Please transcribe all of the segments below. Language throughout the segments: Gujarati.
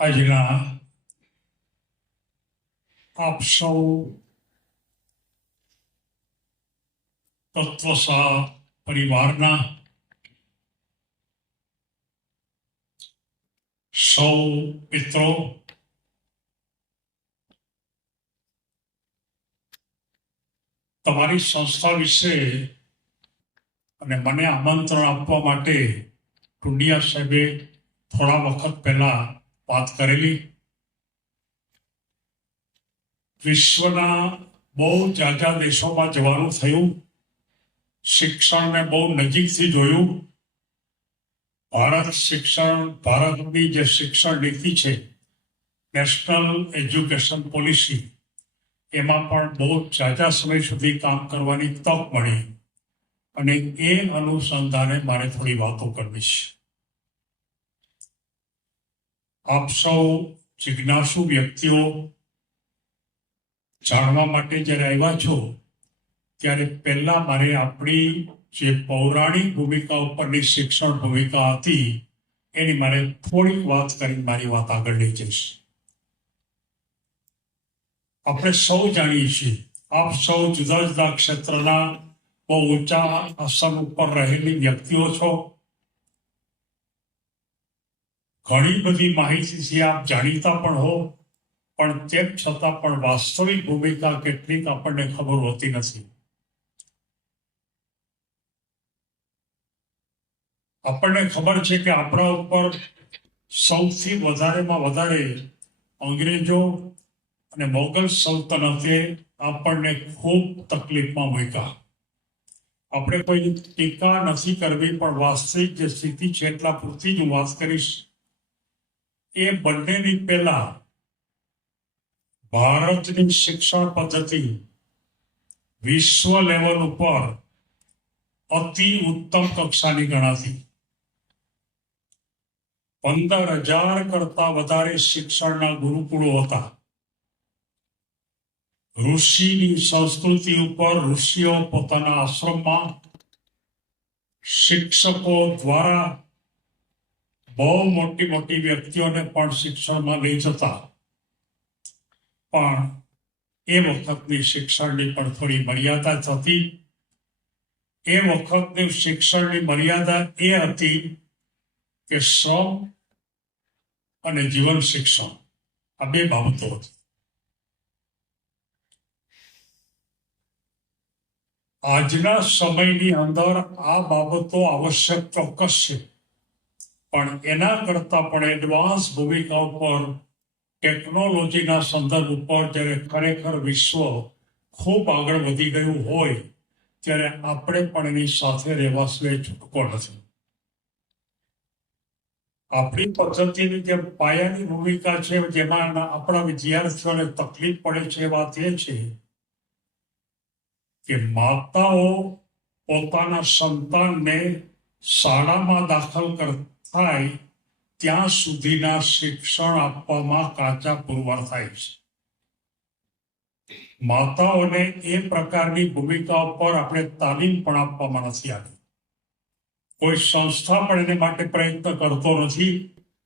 આજના આપ સૌ તત્વસા પરિવારના સૌ મિત્રો, તમારી સંસ્થા વિશે અને મને આમંત્રણ આપવા માટે ટુંડિયા સાહેબે થોડા વખત પહેલા વાત કરેલી. વિશ્વના બહુ જાજા દેશોમાં જવાનું થયું, શિક્ષણને બહુ નજીકથી જોયું. ભારતની જે શિક્ષણ નીતિ છે, નેશનલ એજ્યુકેશન પોલિસી, એમાં પણ બહુ જાજા સમય સુધી કામ કરવાની તક મળી અને એ અનુસંધાને મારે થોડી વાતો કરવી છે. આપ સૌ જિજ્ઞાસુ વ્યક્તિઓ જાણવા માટે જ્યારે આવ્યા છો, ત્યારે પહેલા મારે આપણી જે પૌરાણિક ભૂમિકા ઉપરની શિક્ષણ ભૂમિકા હતી એની મારે થોડીક વાત કરી મારી વાત આગળ લઈ જઈશ. આપણે સૌ જાણીએ છીએ, આપ સૌ જુદા જુદા ક્ષેત્રના બહુ ઊંચા આસન ઉપર રહેલી વ્યક્તિઓ છો. ઘણી બધી માહિતીથી આપ જાણીતા પણ હો, પણ તેમ છતાં પણ વાસ્તવિક ભૂમિકા કેટલીક આપણને ખબર હોતી નથી. આપણને ખબર છે કે આપણા ઉપર સૌથી વધારેમાં વધારે અંગ્રેજો અને મોગલ સલ્તનતે આપણને ખૂબ તકલીફમાં મૂક્યા. આપણે કોઈ ટીકા નથી કરવી, પણ વાસ્તવિક જે સ્થિતિ છે એટલા પૂરતી જ હું વાત કરીશ. એ બંનેની પહેલા ભારતની શિક્ષણ પદ્ધતિ વિશ્વ લેવલ ઉપર અતિ ઉત્તમ કક્ષાની ગણાતી. 15,000 કરતા વધારે શિક્ષણના ગુરુકુળો હતા. ઋષિની સંસ્કૃતિ ઉપર ઋષિઓ પોતાના આશ્રમમાં શિક્ષકો દ્વારા બહુ મોટી મોટી વ્યક્તિઓને પણ શિક્ષણમાં લઈ જતા. પણ એ વખતની શિક્ષણની પણ થોડી મર્યાદા થતી. એ વખતની શિક્ષણની મર્યાદા એ હતી કે શ્રમ અને જીવન શિક્ષણ આ બે બાબતો હતી. આજના સમયની અંદર આ બાબતો આવશ્યક ચોક્કસ છે, પણ એના કરતા પણ એડવાન્સ ભૂમિકા ઉપર ટેકનોલોજીના સંદર્ભ ઉપર જ્યારે ખરેખર વિશ્વ ખૂબ આગળ વધી ગયું હોય ત્યારે આપણે પણ એની સાથે રહેવા સિવાય છૂટકો નથી. આપણી પદ્ધતિની જે પાયાની ભૂમિકા છે, જેમાં આપણા વિદ્યાર્થીઓને તકલીફ પડે છે, એ વાત એ છે કે માતાઓ પોતાના સંતાનને શાળામાં દાખલ થાય ત્યાં સુધીના શિક્ષણ આપવામાં કાચા પુરવાર થાય છે. માતાઓને એ પ્રકારની ભૂમિકા ઉપર આપણે તાલીમ પણ આપવામાં નથી આવી. કોઈ સંસ્થા પણ એને માટે પ્રયત્ન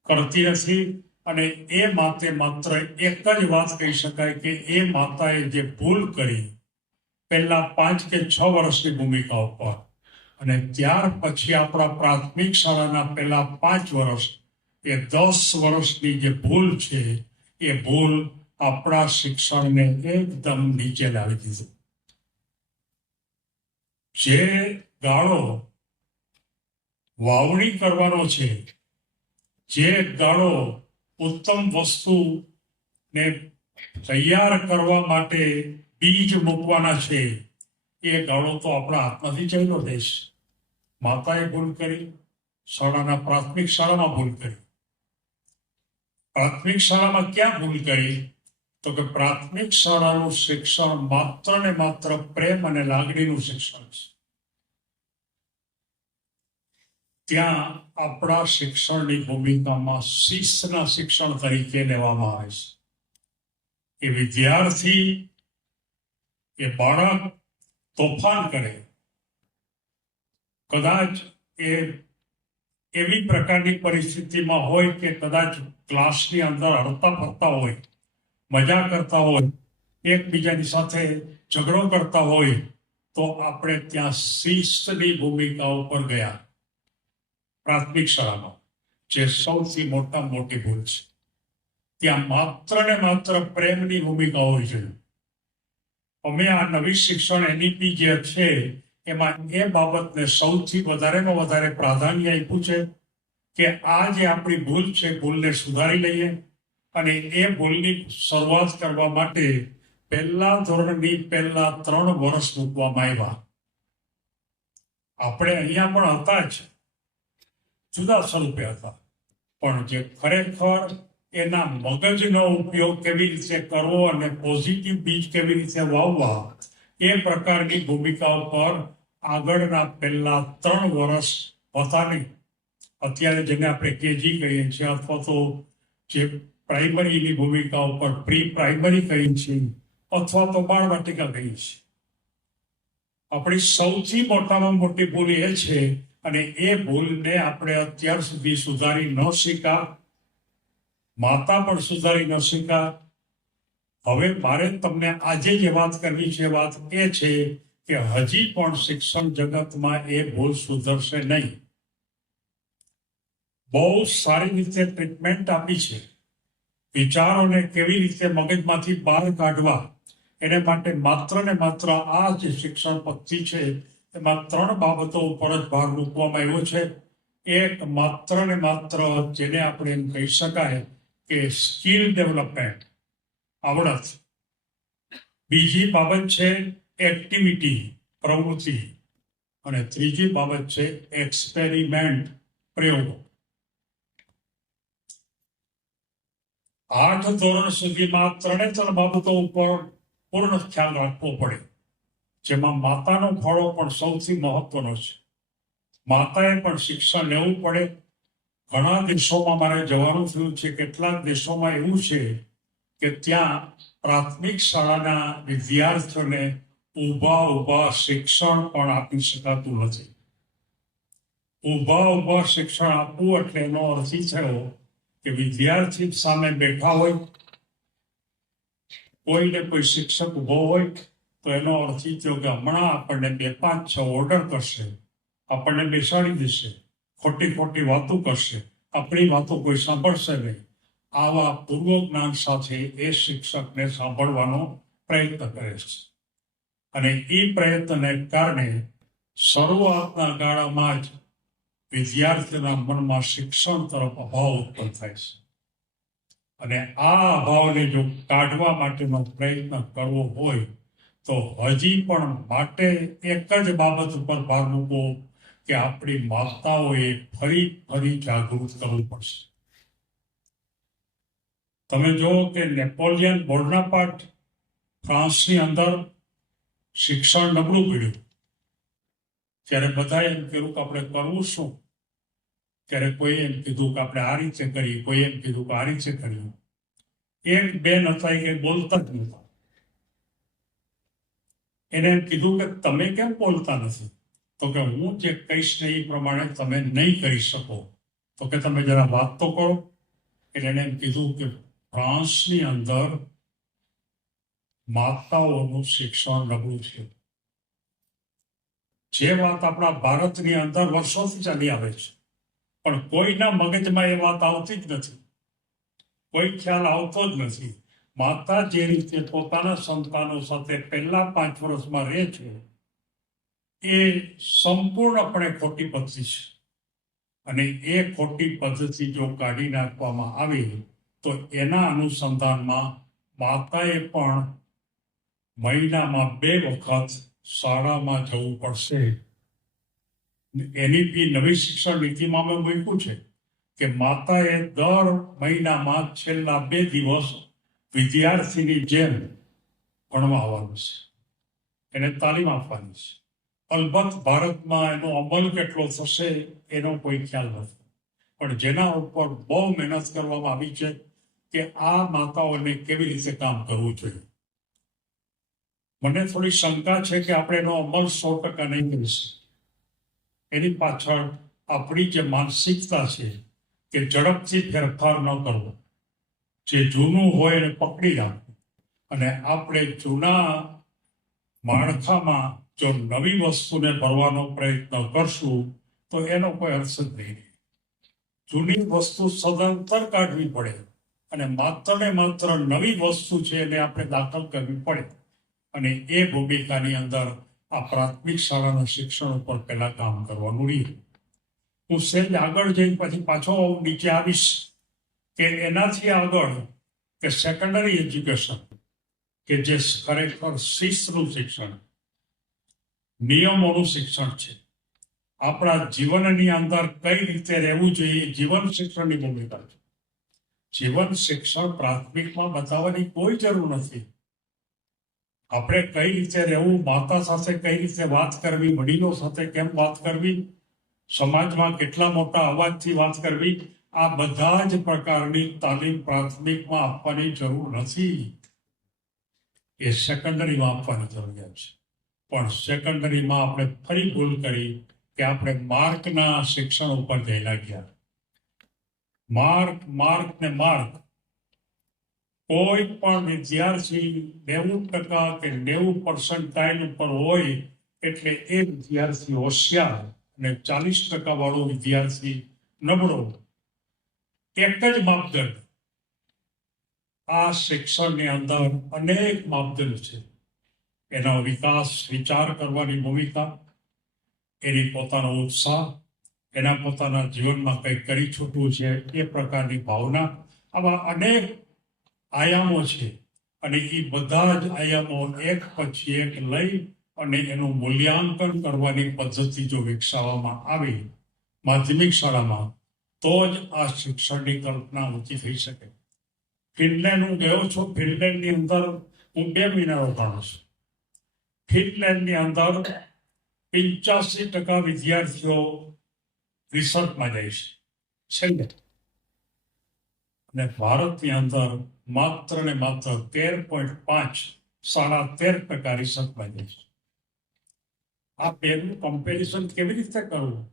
કરતી નથી. અને એ માટે માત્ર એક જ વાત કહી શકાય કે એ માતાએ જે ભૂલ કરી પહેલા 5 કે 6 વર્ષની ભૂમિકા ઉપર, અને ત્યાર પછી આપણા પ્રાથમિક શાળાના પહેલા 5 વર્ષ, એ 10 વર્ષની જે ભૂલ છે, એ ભૂલ આપણા શિક્ષણને એકદમ નીચે લાવી દીધું. જે ગાળો વાવણી કરવાનો છે, જે ગાળો ઉત્તમ વસ્તુને તૈયાર કરવા માટે બીજ મૂકવાના છે, એ ગાળો તો આપણા હાથમાંથી ચાલ્યો દેશ. માતાએ ભૂલ કરી, પ્રાથમિક શાળામાં ભૂલ કરી. પ્રાથમિક શાળામાં ક્યાં ભૂલ કરી? તો કે પ્રાથમિક શાળાનું શિક્ષણ માત્ર ને માત્ર પ્રેમ અને લાગણીનું શિક્ષણ છે. ત્યાં આપણા શિક્ષણની ભૂમિકામાં શિસ્તના શિક્ષણ તરીકે લેવામાં આવે છે. એ વિદ્યાર્થી, એ બાળક તોફાન કરે, કદાચ એ એવી પ્રકારની પરિસ્થિતિમાં હોય કે કદાચ ક્લાસની અંદર હરતા ફરતા હોય, મજા કરતા હોય, એકબીજાની સાથે ઝઘડો કરતા હોય, તો આપણે ત્યાં શિસ્તની ભૂમિકા ઉપર ગયા પ્રાથમિક શાળામાં, જે સૌથી મોટી ભૂલ છે. ત્યાં માત્ર ને માત્ર પ્રેમની ભૂમિકા હોવી જોઈએ. અમે આ નવી શિક્ષણ NEP જે છે એમાં એ બાબતને સૌથી વધારેમાં વધારે પ્રાધાન્ય આપ્યું છે કે આ જે આપણી ભૂલ છે, ભૂલને સુધારી લઈએ. અને એ ભૂલની શરૂઆત કરવા માટે પહેલા ધોરણની પહેલા 3 વર્ષ મૂકવામાં આવ્યા. આપણે અહીંયા પણ હતા જ, જુદા સ્વરૂપે હતા, પણ જે ખરેખર એના મગજનો ઉપયોગ કેવી રીતે કરવો અને પોઝિટિવ બીજ કેવી રીતે વાવવા, એ પ્રકારની ભૂમિકા પર આગળના પહેલા 3 વર્ષ હતા નહીં. અત્યારે જેને આપણે કેજી કહીએ છીએ, અથવા તો જે પ્રાઇમરીની ભૂમિકા ઉપર પ્રી પ્રાઇમરી કહીએ છીએ, અથવા તો બાળવાટિકા કહીએ છીએ. આપણી સૌથી મોટામાં મોટી ભૂલ એ છે, અને એ ભૂલને આપણે અત્યાર સુધી સુધારી ન શીખ્યા, માતા પણ સુધારી ન શીખ્યા. હવે મારે તમને આજે જે વાત કરવી છે, વાત એ છે કે હજી પણ શિક્ષણ જગતમાં એ ભૂલ સુધરશે નહીં. બહુ સારી રીતે ટ્રીટમેન્ટ આપી છે. વિચારોને કેવી રીતે મગજમાંથી બહાર કાઢવા, એને માટે માત્ર ને માત્ર આ જે શિક્ષણ પદ્ધતિ છે એમાં 3 બાબતો ઉપર જ ભાર મૂકવામાં આવ્યો છે. એક માત્ર ને માત્ર જેને આપણે એમ કહી શકાય કે સ્કિલ ડેવલપમેન્ટ, આવડત. બીજી બાબત છે એક્ટિવિટી, પ્રવૃત્તિ. અને ત્રીજી બાબત છે એક્સપેરિમેન્ટ, પ્રયોગો. 8 ધોરણ સુધીમાં 3 બાબતો ઉપર પૂર્ણ ખ્યાલ રાખવો પડે, જેમાં માતાનો ફાળો પણ સૌથી મહત્વનો છે. માતાએ પણ શિક્ષણ લેવું પડે. ઘણા દેશોમાં મારે જવાનું થયું છે. કેટલાક દેશોમાં એવું છે કે ત્યાં પ્રાથમિક શાળાના વિદ્યાર્થીઓને ઊભા શિક્ષણ પણ આપી શકાતું નથી. ઊભા શિક્ષણ આપવું એટલે એનો અર્થ એ થયો કે વિદ્યાર્થી સામે બેઠા હોય, કોઈને કોઈ શિક્ષક ઉભો હોય, તો એનો અર્થ એ થયો કે હમણાં આપણને 2, 5, 6 ઓર્ડર કરશે, આપણને બેસાડી દેશે, ખોટી વાતો કરશે, આપણી વાતો કોઈ સાંભળશે નહીં. આવા પૂર્વ જ્ઞાન સાથે એ શિક્ષકને સાંભળવાનો પ્રયત્ન કરે છે. અને એ પ્રયત્નને કારણે શરૂઆતના ગાળામાં જ વિદ્યાર્થીના મનમાં શિક્ષણ તરફ અભાવ ઉત્પન્ન થાય છે. અને આ અભાવને જો કાઢવા માટેનો પ્રયત્ન કરવો હોય તો હજી પણ માટે એક જ બાબત ઉપર ભાર મૂકવો કે આપણી માતાઓએ ફરી જાગૃત કરવું પડશે. તમે જો કે નેપોલિયન બોનાપાર્ટ ફ્રાન્સની અંદર શિક્ષણ નબળું પડ્યું, ત્યારે બધાએ એમ કહ્યું કે આપણે કરવું શું? ત્યારે કોઈ એમ કીધું કે આપણે આ રીતે કરીએ, કોઈ એમ કીધું કે આ રીતે કરીએ. એક બેન હતા કે બોલતા જ નહોતા. એને એમ કીધું કે તમે કેમ બોલતા નથી? તો કે હું જે કહીશ ને એ પ્રમાણે તમે નહીં કરી શકો, તો કે તમે જરા વાત તો કરો. એટલે એને એમ કીધું કે ફ્રાન્સની અંદર માતાઓનું શિક્ષણ નબળું છે. જે વાત આપણા ભારતની અંદર વર્ષોથી ચાલી આવે છે, પણ કોઈના મગજમાં એ વાત આવતી જ નથી, કોઈ ખ્યાલ આવતો જ નથી. માતા જે રીતે પોતાના સંતાનો સાથે પહેલા 5 વર્ષમાં રહે છે, એ સંપૂર્ણપણે ખોટી પદ્ધતિ છે. અને એ ખોટી પદ્ધતિ જો કાઢી નાખવામાં આવે તો એના અનુસંધાનમાં માતાએ પણ મહિનામાં 2 વખત શાળામાં જવું પડશે. NEP નવી શિક્ષણ નીતિમાં મેં મૂક્યું છે કે માતાએ દર મહિનામાં છેલ્લા 2 દિવસ વિદ્યાર્થીની જેમ ભણવા આવવાનું છે, એને તાલીમ આપવાની છે. અલબત્ત ભારતમાં એનો અમલ કેટલો થશે એનો કોઈ ખ્યાલ નથી, પણ જેના ઉપર બહુ મહેનત કરવામાં આવી છે કે આ માતાઓને કેવી રીતે કામ કરવું જોઈએ. મને થોડી શંકા છે કે આપણે એનો અમલ 100% નહીં કરીશું. એની પાછળ આપણી જે માનસિકતા છે કે ઝડપથી ફેરફાર ન કરવો, જે જૂનું હોય એને પકડી રાખવું, અને આપણે જૂના માળખામાં જો નવી વસ્તુને ભરવાનો પ્રયત્ન કરશું તો એનો કોઈ અર્થ જ નહીં. જૂની વસ્તુ સદંતર કાઢવી પડે અને માત્ર ને માત્ર નવી વસ્તુ છે એને આપણે દાખલ કરવી પડે. અને એ ભૂમિકાની અંદર આ પ્રાથમિક શાળાના શિક્ષણ ઉપર પહેલા કામ કરવાનું રહ્યું. હું સહેજ આગળ જઈને પછી પાછો નીચે આવીશ કે એનાથી આગળ કે સેકન્ડરી એજ્યુકેશન, કે જે ખરેખર શિસ્તનું શિક્ષણ, નિયમોનું શિક્ષણ છે. આપણા જીવનની અંદર કઈ રીતે રહેવું જોઈએ, જીવન શિક્ષણની ભૂમિકા છે. જીવન શિક્ષણ પ્રાથમિકમાં બતાવવાની કોઈ જરૂર નથી. આપણે કઈ રીતે રહેવું, માતા સાથે કઈ રીતે વાત કરવી, વડીલો સાથે કેમ વાત કરવી, સમાજમાં કેટલા મોટા અવાજથી વાત કરવી, આ બધા જ પ્રકારની તાલીમ પ્રાથમિકમાં આપવાની જરૂર નથી. એ સેકન્ડરીમાં આપવાની જરૂરિયાત છે. પણ સેકન્ડરીમાં આપણે ફરી ભૂલ કરી કે આપણે માર્કના શિક્ષણ ઉપર જઈ લાગ્યા. માર્ક ને માર્ક. કોઈ પણ વિદ્યાર્થી 90% કે 90% ઉપર હોય એટલે એ વિદ્યાર્થી હોશિયાર અને 40% વાળો વિદ્યાર્થી નબળો. એક જ માપદંડ. આ શિક્ષણની અંદર અનેક માપદંડ છે. એનો વિકાસ, વિચાર કરવાની ભૂમિકા, એની પોતાનો ઉત્સાહ, એના પોતાના જીવનમાં કંઈક કરી છૂટવું છે એ પ્રકારની ભાવના, આવા અનેક આયામો છે. અને એ બધા જ આયામો એક પછી એક લઈ અને એનું મૂલ્યાંકન કરવાની પદ્ધતિ જો વિકસાવવામાં આવે માધ્યમિક શાળામાં, તો જ આ શિક્ષણની કલ્પના ઊંચી થઈ શકે. ફિનલેન્ડ હું ગયો છું. ફિનલેન્ડની અંદર હું 2 મહિના રોકાણો છું. ફિનલેન્ડની અંદર 85% વિદ્યાર્થીઓ રિસર્ચમાં જાય છે છેલ્લે. અને ભારતની અંદર માત્ર ને માત્ર 13.5, 13.5% રિસર્ચમાં જાય છે. આ બેનું કમ્પેરિઝન કેવી રીતે કરવું,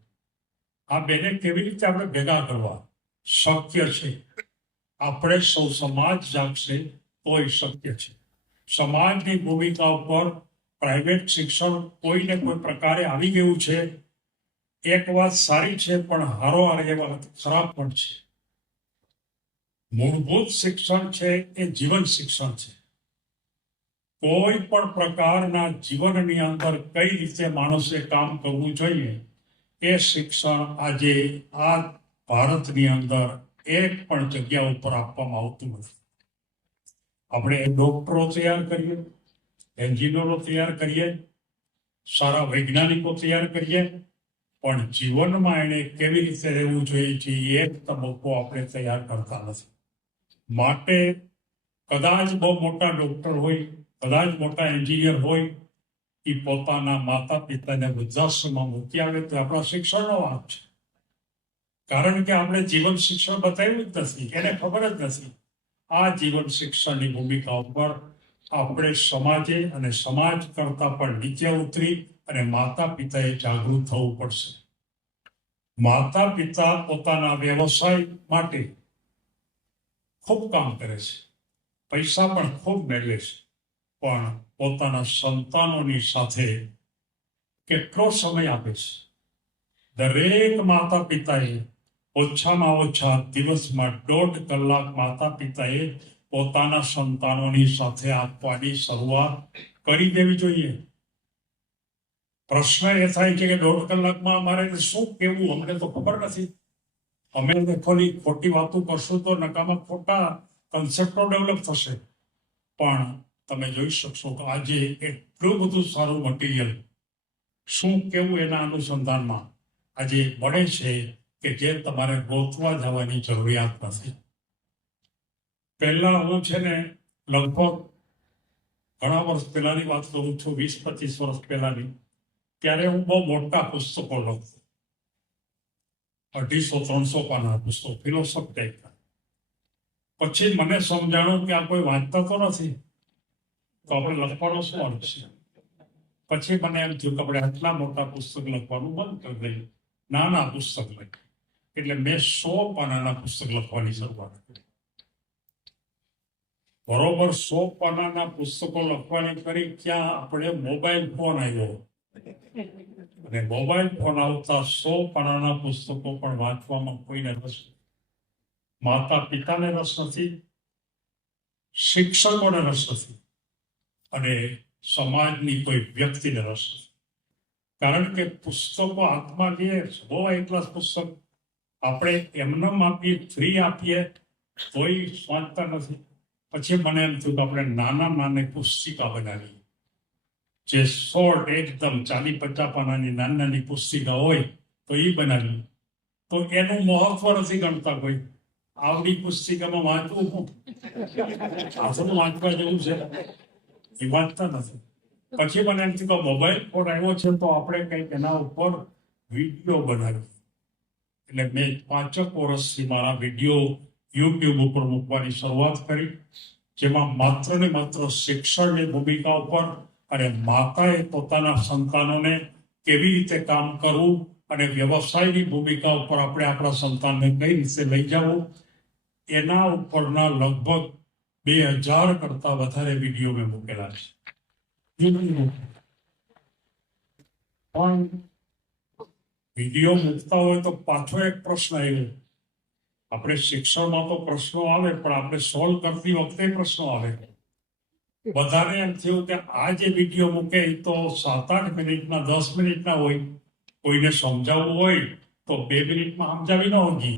આ બેને કેવી રીતે આપણે ભેગા કરવા શક્ય છે? આપણે સૌ સમાજ જાગશે તોય શક્ય છે. સમાજની ભૂમિકા ઉપર પ્રાઇવેટ શિક્ષણ કોઈને કોઈ પ્રકારે આવી ગયું છે. એક વાત સારી છે, પણ હારોહાર એ વાત ખરાબ પણ છે. મૂળભૂત શિક્ષણ છે એ જીવન શિક્ષણ છે. કોઈ પણ પ્રકારના જીવનની અંદર કઈ રીતે માણસે કામ કરવું જોઈએ એ શિક્ષણ આજે આ ભારતની અંદર એક પણ જગ્યા ઉપર આપવામાં આવતું નથી. આપણે ડોક્ટરો તૈયાર કરીએ, એન્જિનિયરો તૈયાર કરીએ, સારા વૈજ્ઞાનિકો તૈયાર કરીએ, પણ જીવનમાં એને કેવી રીતે રહેવું જોઈએ એક તબક્કો આપણે તૈયાર કરતા નથી. માટે કદાચ બહુ મોટા ડોક્ટર હોય, કદાચ મોટા એન્જિનિયર હોય, એ પોતાના માતા પિતાને વૃદ્ધાશ્રમમાં મૂકી આવે તો આપણા શિક્ષણનો વાંક છે. કારણ કે આપણે જીવન શિક્ષણ બતાવ્યું જ નથી, એને ખબર જ નથી. આ જીવન શિક્ષણની ભૂમિકા ઉપર આપણે સમાજે અને સમાજ કરતા પણ નીચે ઉતરી અને માતા પિતાએ જાગૃત થવું પડશે. માતા પિતા પોતાના વ્યવસાય માટે ખૂબ કામ કરે છે, પૈસા પણ ખૂબ મેળવે છે, પણ પોતાના સંતાનોની સાથે કેટલો સમય આપે છે? દરેક માતા પિતાએ ઓછામાં ઓછા દિવસમાં 1.5 કલાક માતા પિતાએ પોતાના સંતાનોની સાથે આપવાની શરૂઆત કરી દેવી જોઈએ. પ્રશ્ન એ થાય છે કે 1.5 કલાકમાં અમારે શું કહેવું, અમને તો ખબર નથી. અમે ખોટી વાતો કરશું તો નકામા ખોટા કન્સેપ્ટો ડેવલપ થશે. પણ તમે જોઈ શકશો કે આજે એટલું બધું સારું મટીરિયલ શું કેવું એના અનુસંધાનમાં આજે મળે છે કે જે તમારે ગોતવા જવાની જરૂરિયાત નથી. પહેલા હું છે ને લગભગ ઘણા વર્ષ પહેલાની વાત કરું છું, 20-25 વર્ષ પહેલાની, ત્યારે હું બહુ મોટા પુસ્તકો લખતો, 250-300 પાના પુસ્તકો, ફિલોસોફી ટાઈપના. પછી મને સમજાણું કે આ કોઈ વાંચતા તો નથી, તો આપણે લખવાનો શું અર્થ છે? પછી મને એમ થયું કે આપણે આટલા મોટા પુસ્તક લખવાનું બંધ કરી દઈએ. નાના પુસ્તક લખ્યું. એટલે મેં 100 પાનાના પુસ્તક લખવાની શરૂઆત કરી. બરોબર 100 પાનાના પુસ્તકો લખવાની કરી ત્યાં આપણે મોબાઈલ ફોન આવ્યો, અને મોબાઈલ ફોન આવતા 100 પાનાના પુસ્તકો પણ વાંચવામાં કોઈને રસ નથી. માતા પિતાને રસ નથી, શિક્ષકોને રસ નથી, અને સમાજની કોઈ વ્યક્તિને રસ નથી. કારણ કે પુસ્તકો હાથમાં લઈએ, બહુ એકલા પુસ્તક આપણે એમને આપીએ, ફ્રી આપીએ તોય વાંચતા નથી. પછી મને એમ થયું કે આપણે નાની પુસ્તિકા બનાવી, જે શોર્ટ એકદમ 40-50 પાનાની નાની પુસ્તિકા હોય તો એ બનાવી. તો એનું મહત્વ નથી ગણતા કોઈ. આવડી પુસ્તિકામાં વાંચવું હું આપણું વાંચવા જેવું છે એ વાંચતા નથી. પછી મને એમ થયું કે મોબાઈલ ફોન આવ્યો છે તો આપણે કંઈક એના ઉપર વિડીયો બનાવી. એટલે મેં 5 વર્ષથી મારા વિડીયો યુટ્યુબ ઉપર મૂકવાની શરૂઆત કરી, જેમાં માત્ર ને માત્ર શિક્ષણની ભૂમિકા ઉપર અને માતાએ પોતાના સંતાનોને કેવી રીતે કામ કરવું અને વ્યવસાયની ભૂમિકા ઉપર આપણે આપણા સંતાનને કઈ રીતે લઈ જવું, એના ઉપરના લગભગ 2000 કરતા વધારે વિડીયો મેં મૂકેલા છે. પણ વિડીયો મૂકતા હોય તો પાછો એક પ્રશ્ન આવ્યો. આપણે શિક્ષણમાં તો પ્રશ્નો આવે, પણ આપણે સોલ્વ કરતી વખતે પ્રશ્નો આવે. વધારે એમ થયું કે આ જે વિડીયો મૂકે એ તો 7-8 મિનિટના 10 મિનિટના હોય. કોઈને સમજાવવું હોય તો 2 મિનિટમાં સમજાવી ન હોગી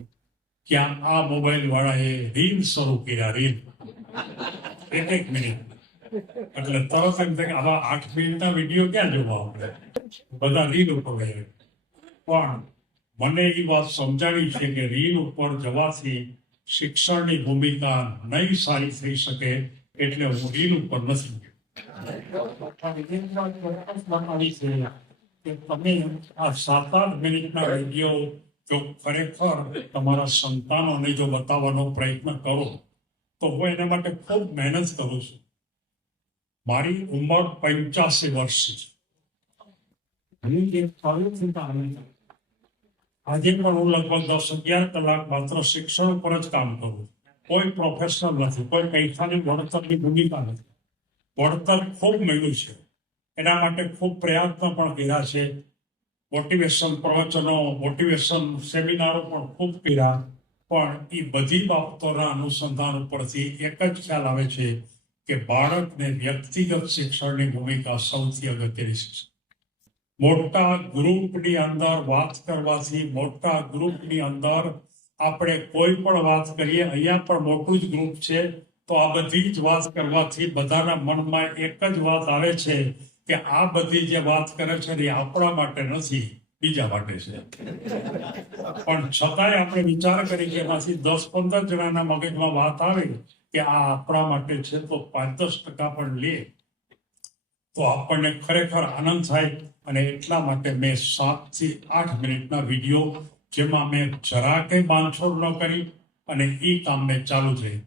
કે આ મોબાઈલ વાળાએ રીલ શરૂ કર્યા, રીલ 1 મિનિટ. એટલે તરત એમ થાય કે આવા 8 મિનિટના વિડીયો ક્યાં જોવા આપણે, બધા રીલ ઉપર ગયા. પણ મને એ વાત સમજાવી છે કે રીલ ઉપર જવાથી શિક્ષણની ભૂમિકા નહીં સારી થઈ શકે, એટલે હું રીલ ઉપર નથી ગયો. તમે આ 7-8 મિનિટના વિડીયો જો ખરેખર તમારા સંતાનોને જો બતાવવાનો પ્રયત્ન કરો તો હું એના માટે ખૂબ મહેનત કરું છું. મારી ઉંમર 85 વર્ષ છે. આજે પણ હું લગભગ 10-11 કલાક માત્ર શિક્ષણ ઉપર જ કામ કરું. કોઈ પ્રોફેશનલ નથી, કોઈ પૈસાની વળતરની ભૂમિકા નથી. વળતર ખૂબ મળ્યું છે, એના માટે ખૂબ પ્રયત્ન પણ કર્યા છે. મોટિવેશન પ્રવચનો, મોટિવેશન સેમિનારો પણ ખૂબ કર્યા. પણ એ બધી બાબતોના અનુસંધાન ઉપરથી એક જ ખ્યાલ આવે છે કે બાળકને વ્યક્તિગત શિક્ષણની ભૂમિકા સૌથી અગત્યની છે. મોટા ગ્રુપની અંદર વાત કરવાથી, મોટા ગ્રુપની અંદર આપણે કોઈ પણ વાત કરીએ, અહીંયા પણ મોટું જ ગ્રુપ છે તો આ બધી જ વાત કરવાથી બધાના મનમાં એક જ વાત આવે છે કે આ બધી જે વાત કરે છે એ આપણા માટે નથી, બીજા માટે છે. પણ છતાંય આપણે વિચાર કરી કે એમાંથી 10-15 જણાના મગજમાં વાત આવે કે આ આપણા માટે છે તો 5-10% પણ લે તો આપણને ખરેખર આનંદ થાય. અને એટલા માટે મેં 7-8 મિનિટના વિડીયો, જેમાં મેં જરા કંઈ બાંધછોડ ન કરી અને એ કામ મેં ચાલુ જ રહ્યું.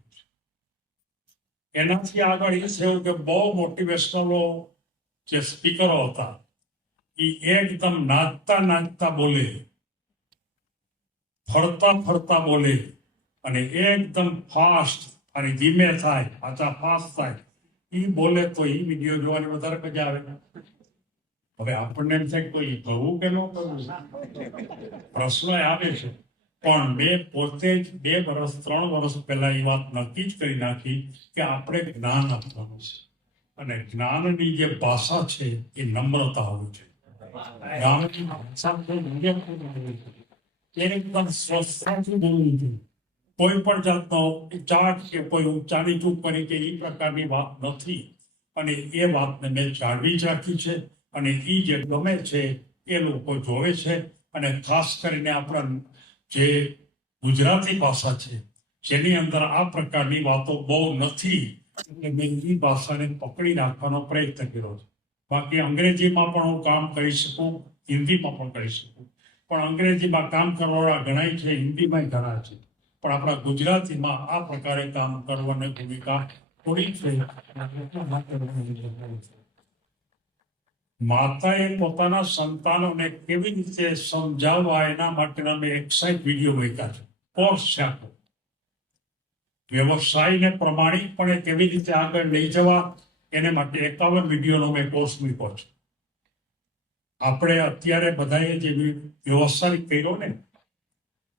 એનાથી આગળ એ થયું કે બહુ મોટિવેશનલો જે સ્પીકરો હતા એ એકદમ નાચતા બોલે, ફરતા બોલે, અને એકદમ ફાસ્ટ અને ધીમે થાય, પાછા ફાસ્ટ થાય. એ બોલે તો એ વિડીયો જોવાની વધારે મજા આવે. હવે આપણને એમ થાય કોઈ કરવું કે ન કરવું, પ્રશ્ન આવે છે. પણ મેં પોતે જ 2 વર્ષ 3 વર્ષ પહેલા એ વાત નક્કી જ કરી નાખી કે આપણે જ્ઞાન આપવાનું છે, અને જ્ઞાનની જે ભાષા છે એ નમ્રતા હોવી જોઈએ. જ્ઞાનની ભાષા એકદમ સ્વસ્થતાથી બોલવી જોઈએ. કોઈ પણ જાતનો ચાટ કે કોઈ ઊંચા નીચું કરી કે એ પ્રકારની વાત નથી. અને એ વાતને મેં જાળવી જ રાખી છે. અને એ જે ગમે છે એ લોકો જોવે છે. અને ખાસ કરીને આપણા જે ગુજરાતી ભાષા છે જેની અંદર આ પ્રકારની વાતો બહુ નથી, એટલે મેં એ ભાષાને પકડી રાખવાનો પ્રયત્ન કર્યો છે. બાકી અંગ્રેજીમાં પણ હું કામ કરી શકું, હિન્દીમાં પણ કરી શકું. પણ અંગ્રેજીમાં કામ કરવાવાળા ઘણા છે, હિન્દીમાં ઘણા છે. પણ આપણા ગુજરાતીમાં આ પ્રકારે કામ કરવાની ભૂમિકા થોડી છે. માતાએ પોતાના સંતાનોને કેવી રીતે સમજાવવા એના માટેના મેં 61 વિડીયો મૂક્યા છે. કોર્સ છે આખો. વ્યવસાયને પ્રમાણિકપણે કેવી રીતે આગળ લઈ જવા એને માટે 51 વિડીયોનો મેં કોર્સ મૂક્યો છે. આપણે અત્યારે બધાએ જે વ્યવસાય કર્યો ને,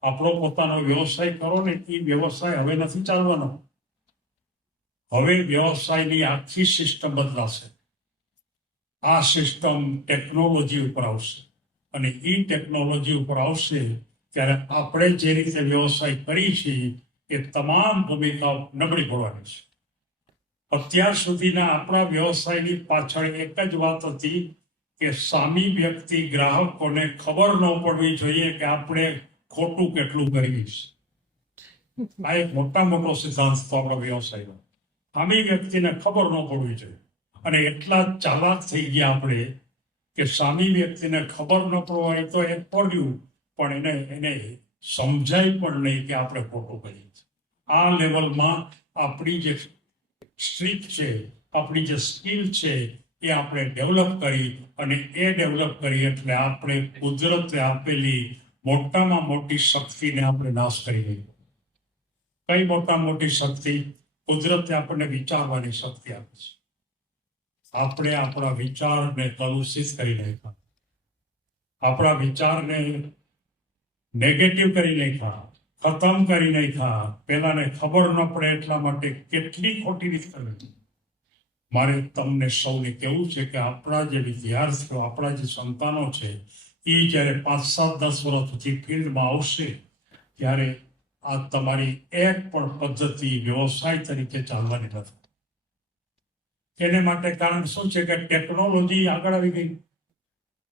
આપણો પોતાનો વ્યવસાય કરો ને, એ વ્યવસાય હવે નથી ચાલવાનો. હવે વ્યવસાયની આખી સિસ્ટમ બદલાશે. આ સિસ્ટમ ટેકનોલોજી ઉપર આવશે અને એ ટેકનોલોજી ઉપર આવશે ત્યારે આપણે જે રીતે વ્યવસાય કરી છે એ તમામ ભૂમિકાઓ નબળી પડવાની છે. અત્યાર સુધીના આપણા વ્યવસાયની પાછળ એક જ વાત હતી કે સામી વ્યક્તિ ગ્રાહકોને ખબર ન પડવી જોઈએ કે આપણે ખોટું કેટલું કરીએ છીએ. આ એક મોટો સિદ્ધાંત હતો આપણા વ્યવસાયનો. સામી વ્યક્તિને ખબર ન પડવી જોઈએ. અને એટલા ચાલાક થઈ ગયા આપણે કે સામી વ્યક્તિને ખબર ન પડવાય તો એ પડ્યું, પણ એને સમજાય પણ નહીં કે આપણે ખોટું કરીએ છીએ. આ લેવલમાં આપણી જે સ્ટ્રીક છે, આપણી જે સ્કિલ છે એ આપણે ડેવલપ કરી, અને એ ડેવલપ કરી એટલે આપણે કુદરતે આપેલી મોટામાં મોટી શક્તિને આપણે નાશ કરી દઈએ. કઈ મોટા મોટી શક્તિ? કુદરતે આપણને વિચારવાની શક્તિ આપે છે. આપણે આપણા વિચારને કલુષિત કરી નાખ્યા, આપણા વિચારને નેગેટિવ કરી નાખ્યા, ખતમ કરી નાખ્યા. પેલાને ખબર ન પડે એટલા માટે કેટલી ખોટી રીત કરવી. મારે તમને સૌને કહેવું છે કે આપણા જે વિદ્યાર્થીઓ, આપણા જે સંતાનો છે, એ જ્યારે 5, 7, 10 વર્ષ પછી ફિલ્ડમાં આવશે ત્યારે આ તમારી એક પણ પદ્ધતિ વ્યવસાય તરીકે ચાલવાની નથી. એને માટે કારણ શું છે કે ટેકનોલોજી આગળ આવી ગઈ.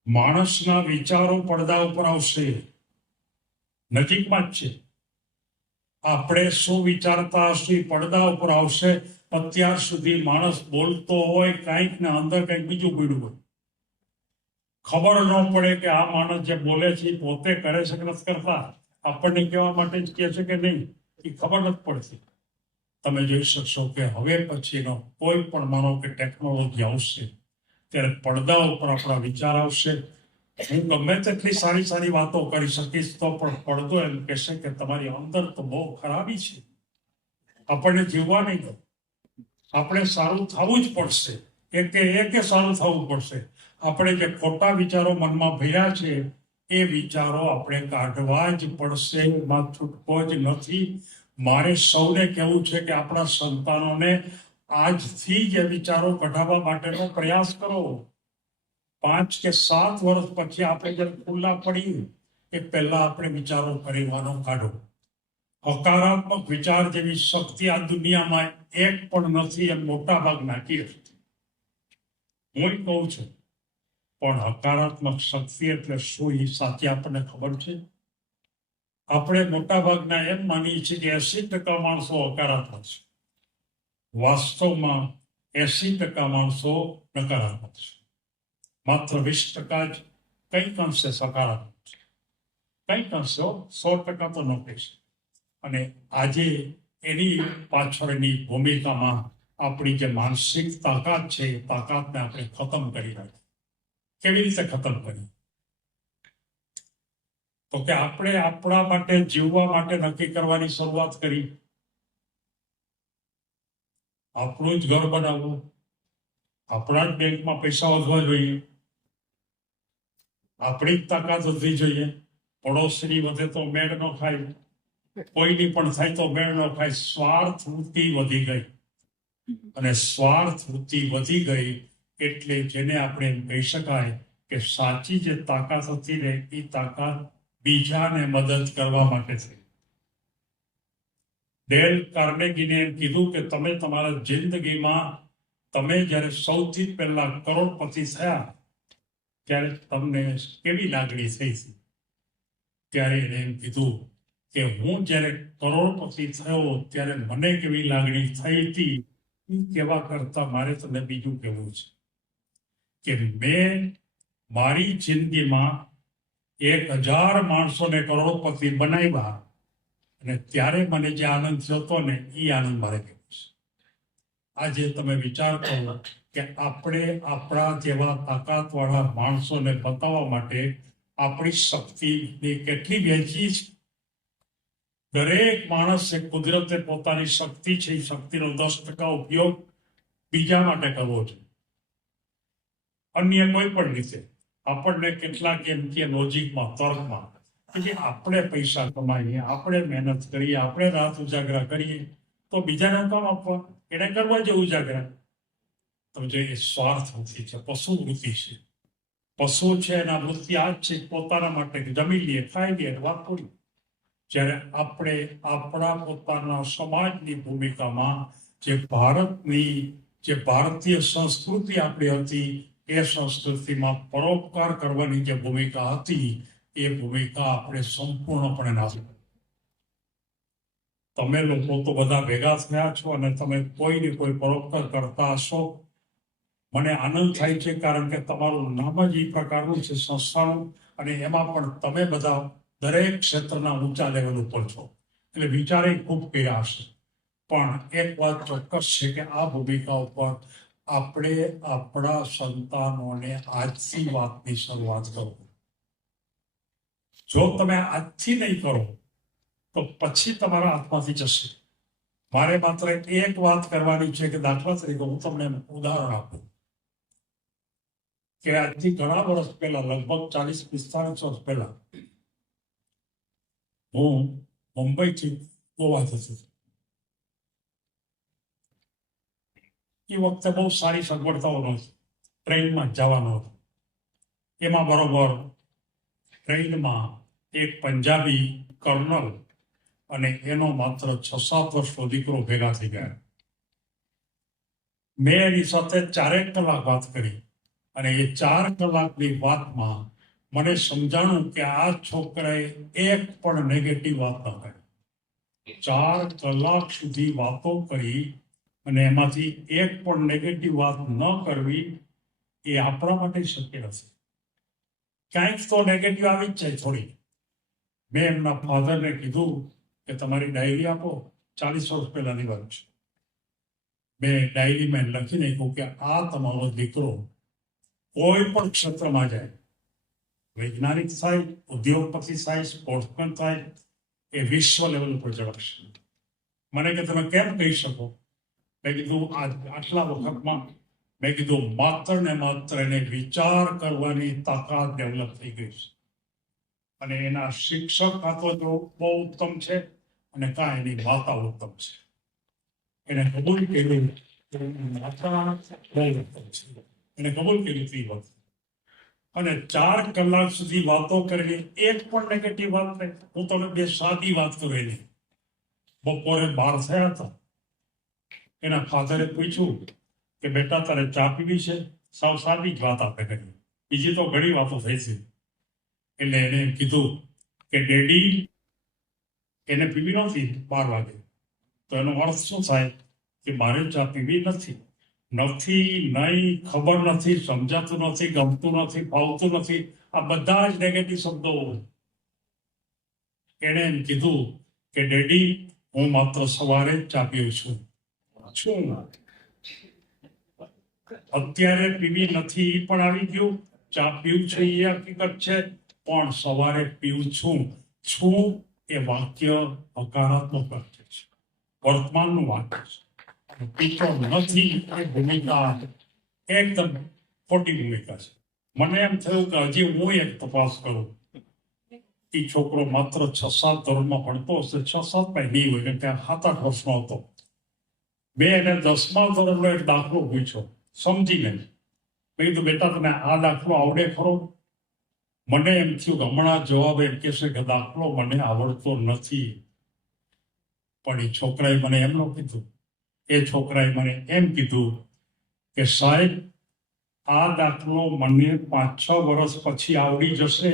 માણસના વિચારો પડદા ઉપર આવશે, નજીકમાં જ છે. આપણે શું વિચારતા હશું પડદા ઉપર આવશે. અત્યાર સુધી માણસ બોલતો હોય કંઈક ને અંદર કંઈક બીજું પડ્યું હોય, ખબર ન પડે કે આ માણસ જે બોલે છે એ પોતે કરે છે કે નથી કરતા. આપણને કહેવા માટે જ કહે છે કે નહીં, એ ખબર નથી પડતી. તમે જોઈ શકશો કે હવે પછીનો કોઈ પણ માનો કે ટેકનોલોજી આવશે ત્યારે પડદા ઉપર આપણા વિચાર આવશે. હું ગમે તેટલી સારી સારી વાતો કરી શકીશ તો પણ પડદો એમ કહેશે કે તમારી અંદર તો બહુ ખરાબી છે, આપણને જીવવા નહીં દો. આપણે સારું થવું જ પડશે, એકે સારું થવું પડશે. આપણે જે ખોટા વિચારો મનમાં ભર્યા છે એ વિચારો આપણે કાઢવા જ પડશે, એમાં છૂટકો જ નથી. મારે સૌને કહેવું છે કે આપણા સંતાનોને આજથી જ વિચારો કઢાવવા માટેનો પ્રયાસ કરો. 5 કે 7 વર્ષ પછી આપણે જ્યારે ખુલ્લા પડીએ એ પહેલા આપણે વિચારો કરવાનો કાઢો. હકારાત્મક વિચાર જેવી શક્તિ આ દુનિયામાં એક પણ નથી એમ મોટા ભાગના કહે છે. હું કહું છું, પણ હકારાત્મક શક્તિ એટલે શું એ સાચી આપણને ખબર છે? આપણે મોટા ભાગના એમ માનીએ છીએ કે 80% માણસો હકારાત્મક છે. વાસ્તવમાં 80% માણસો નકારાત્મક છે. માત્ર 20% જ કંઈક અંશે સકારાત્મક છે. કંઈક અંશે 100% તો ન કહી શકે. અને આજે એની પાછળની ભૂમિકામાં આપણી જે માનસિક તાકાત છે એ તાકાતને આપણે ખતમ કરી નાખી. કેવી રીતે ખતમ કરી? તો કે આપણે આપણા માટે જીવવા માટે નક્કી કરવાની શરૂઆત કરી. આપણું જ ઘર બનાવવું, આપણા જ બેંકમાં પૈસા વધવા જોઈએ, આપણી જ તાકાત વધવી જોઈએ. પડોશની વધે તો મેળ ન ખાય, કોઈની પણ થાય તો મેળ ન ખાય. સ્વાર્થ વૃત્તિ વધી ગઈ, અને સ્વાર્થ વૃત્તિ વધી ગઈ એટલે જેને આપણે એમ કહી શકાય કે સાચી જે તાકાત હતી ને એ તાકાત બીજાને મદદ કરવા માટે થઈ. ડેલ કાર્નેગીને એમ કીધું કે તમે તમારા જિંદગીમાં તમે જ્યારે સૌથી પહેલા કરોડપતિ થયા ત્યારે તમને કેવી લાગણી થઈ હતી? ત્યારે એને એમ કીધું કે હું જ્યારે કરોડપતિ થયો ત્યારે મને કેવી લાગણી થઈ હતી એ કહેવા કરતા મારે તમને બીજું કહેવું છે કે મેં મારી જિંદગીમાં 1000 માણસોને કરોડપતિ બનાવ્યા અને ત્યારે મને જે આનંદ થયો હતો ને એ આનંદ મારે કહેવું છે. આજે તમે વિચાર કરો કે આપણે આપણા જેવા તાકાતવાળા માણસોને બતાવવા માટે આપણી શક્તિની કેટલી વહેંચી છે. દરેક માણસે કુદરતે પોતાની શક્તિ છે એ શક્તિનો 10% ઉપયોગ બીજા માટે કરવો છે. અન્ય કોઈ પણ રીતે આપણને કેટલાક એમ કે લોજિકમાં, તર્કમાં કે આપણે પૈસા કમાઈએ, આપણે મહેનત કરીએ, આપણે રાત ઉજાગરા કરીએ તો બીજાને કામ આપવા, એને કરવા જે ઉજાગરા. તો જે સ્વાર્થ વૃત્તિ છે, પશુ વૃત્તિ છે. પશુ છે એના વૃત્તિ આ જ છે, પોતાના માટે જમી લઈએ, ખાઈ લઈએ, વાત પૂરી. જ્યારે આપણે આપણા પોતાના સમાજની ભૂમિકામાં જે ભારતની, જે ભારતીય સંસ્કૃતિ આપણી હતી, એ સંસ્કૃતિમાં પરોપકાર કરવાની જે ભૂમિકા હતી, એ ભૂમિકા આપણે સંપૂર્ણપણે નાશ કરી. તમે લોકો તો બધા ભેગા થયા છો અને તમે કોઈને કોઈ પરોપકાર કરતા હશો. મને આનંદ થાય છે, કારણ કે તમારું નામ જ એ પ્રકારનું છે સંસ્થાનું, અને એમાં પણ તમે બધા દરેક ક્ષેત્રના ઊંચા લેવલ ઉપર છો, એટલે વિચારે ખૂબ કર્યા હશે. પણ એક વાત ચોક્કસ છે કે આ ભૂમિકા ઉપર આપણે આપણા સંતાનોને આજથી વાતની શરૂઆત કરો. જો તમે આજથી નહીં કરો તો પછી તમારા હાથમાંથી જશે. મારે માત્ર એક વાત કરવાની છે કે દાખલા તરીકે હું તમને ઉદાહરણ આપું કે આજથી ઘણા વર્ષ પહેલા, લગભગ 40-45 વર્ષ પહેલા, હું મુંબઈથી ગોવા જતો હતો. એ વખતે બહુ સારી સગવડતાઓ નહોતી, ટ્રેનમાં જવાનો હતો. એમાં બરોબર ટ્રેનમાં એક પંજાબી કર્નલ અને એનો માત્ર 6-7 વર્ષનો દીકરો ભેગા થઈ ગયા. મેં એની સાથે 4 કલાક વાત કરી અને એ 4 કલાકની વાતમાં મને સમજાણું કે આ છોકરાએ એક પણ નેગેટિવ વાત ન કરી. 4 કલાક સુધી વાતો કરી અને એમાંથી એક પણ નેગેટિવ વાત ન કરવી એ આપણા માટે શક્ય નથી. ક્યાંક તો નેગેટિવ આવી જ જાય થોડી. મેં એમના ફાધરને કીધું કે તમારી ડાયરી આપો. 40 વર્ષ પહેલાની વાત છે. મેં ડાયરીમાં લખી નાખ્યું કે આ તમારો દીકરો કોઈ પણ ક્ષેત્રમાં જાય, વૈજ્ઞાનિક થાય, ઉદ્યોગપતિ થાય, સ્પોર્ટ્સમેન થાય, એ વિશ્વ લેવલ ઉપર જળકશે. મને કે તમે કેમ કહી શકો? મેં કીધું આટલા વખતમાં મેં કીધું માત્ર ને માત્ર એને વિચાર કરવાની તાકાત ડેવલપ થઈ ગઈ છે. અને એના શિક્ષક તો બહુ ઉત્તમ છે અને કાં એની માતા ઉત્તમ છે. એને કબૂલ કર્યું, એને કબૂલ કર્યું તે વખત. અને 4 કલાક સુધી વાતો કરીને એક પણ નેગેટિવ વાત નહીં. હું તમને 2 સાદી વાત કરું એની. બપોરે 12 થયા હતા. એના ફાધરે પૂછ્યું કે બેટા તારે ચા પીવી છે? સાવ સાદી જ વાત આપણે કરી, બીજી તો ઘણી વાતો થઈ છે. એટલે એને એમ કીધું કે ડેડી, એને પીવી નથી 12 વાગે. તો એનો અર્થ શું થાય કે મારે ચા પીવી નથી, નહીં, ખબર નથી, સમજાતું નથી, ગમતું નથી, ફાવતું નથી, આ બધા જ નેગેટિવ શબ્દો. એને એમ કીધું કે ડેડી, હું માત્ર સવારે જ ચા પીઉં છું. અત્યારે પીવી નથી એ પણ આવી ગયું, ચા પીવું છે એ હકીકત છે, પણ સવારે પીવું છું એ વાક્ય હકારાત્મક વાક્ય છે, વર્તમાનનું વાક્ય છે. પીતો નથી એ ભૂમિકા એકદમ ખોટી ભૂમિકા છે. મને એમ થયું કે હજી હું એક તપાસ કરું. એ છોકરો માત્ર 6-7 ધોરણમાં ભણતો હશે, 6-7 નહીં હોય, કેમ કે 7-8 વર્ષનો હતો. મેં એને 10મા ધોરણનો એક દાખલો પૂછ્યો, સમજીને. મેં કીધું બેટા તને આ દાખલો આવડે ખરો? મને એમ થયું કે હમણાં જવાબ એમ કહેશે કે દાખલો મને આવડતો નથી. પણ એ છોકરાએ મને એમ ન કીધું. એ છોકરાએ મને એમ કીધું કે સાહેબ, આ દાખલો મને 5-6 વર્ષ પછી આવડી જશે.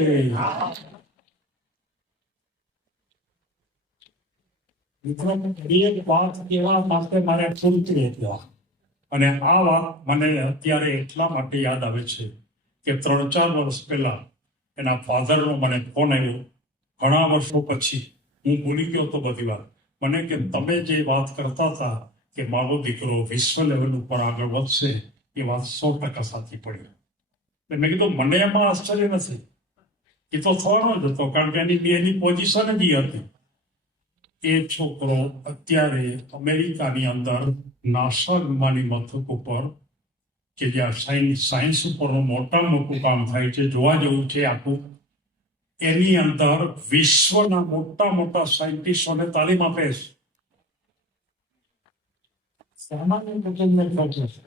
વાત કહેવા માટે મારે પૂરતી હતી. અને આ વાત મને અત્યારે એટલા માટે યાદ આવે છે કે 3-4 વર્ષ પહેલા એના ફાધરનો મને ફોન આવ્યો. ઘણા વર્ષો પછી હું ભૂલી ગયો તો બધી વાત. મને કે તમે જે વાત કરતા હતા કે મારો દીકરો વિશ્વ લેવલ ઉપર આગળ વધશે એ વાત 100% સાચી પડી. એટલે મેં કીધું મને એમાં આશ્ચર્ય નથી, એ તો થવાનો જ હતો, કારણ કે એની પોઝિશન જ એ હતી. એ છોકરો અત્યારે અમેરિકાની અંદર નાસા વિમાની મથક ઉપર કે જ્યાં સાયન્સ ઉપરનું મોટામાં મોટું કામ થાય છે, જોવા જેવું છે આખું, એની અંદર વિશ્વના મોટા મોટા સાયન્ટિસ્ટોને તાલીમ આપે છે. સામાન્ય કુટુંબને ખર્ચે છે,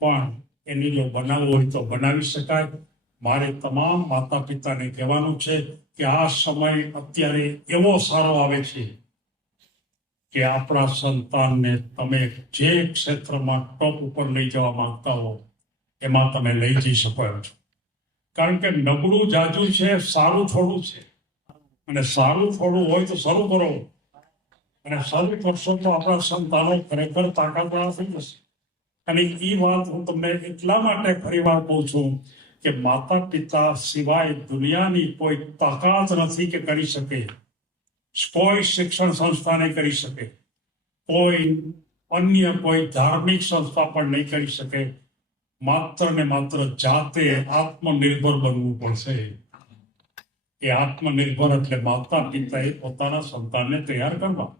પણ એની જો બનાવવું હોય તો બનાવી શકાય. મારે તમામ માતા પિતાને કહેવાનું છે કે આ સમય અત્યારે એવો સારો આવે છે કે આપણા સંતાનને તમે જે ક્ષેત્રમાં ટોપ ઉપર લઈ જવા માંગતા હો એમાં તમે લઈ જઈ શકો એમ છો. કારણ કે નબળું જાજુ છે, સારું થોડું છે, અને સારું થોડું હોય તો શરૂ કરો, અને શરૂ કરશો તો આપણા સંતાનો ખરેખર તાકાતવાળા થઈ જશે. અને એ વાત હું તમને એટલા માટે ફરી વાર કહું છું કે માતા પિતા સિવાય દુનિયાની કોઈ તાકાત નથી કે કરી શકે, કોઈ શિક્ષણ સંસ્થા નહીં કરી શકે, કોઈ અન્ય કોઈ ધાર્મિક સંસ્થા પણ નહીં કરી શકે. માત્ર ને માત્ર જાતે આત્મનિર્ભર બનવું પડશે. એ આત્મનિર્ભર એટલે માતા પિતાએ પોતાના સંતાનને તૈયાર કરવા.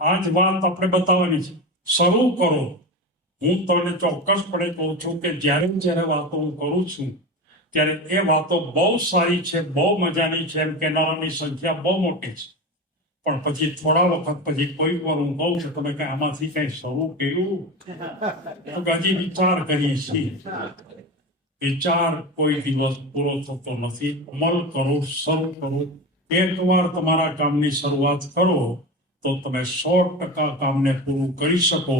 આ જ વાત આપણે બતાવવાની છે. શરૂ કરો. હું તમને ચોક્કસપણે કહું છું કે જ્યારે વાતો હું કરું છું ત્યારે એ વાતો બહુ સારી છે, બહુ મજાની છે, એમ કહેનારાની સંખ્યા બહુ મોટી છે. પણ પછી થોડા વખત પછી કોઈ વાર હું કહું છું તમે કઈ આમાંથી કઈ શરૂ કર્યું, હજી વિચાર કરીએ છીએ. વિચાર કોઈ દિવસ પૂરો થતો નથી. અમલ કરો, શરૂ કરો. એકવાર તમારા કામની શરૂઆત કરો તો તમે 100% કામને પૂરું કરી શકો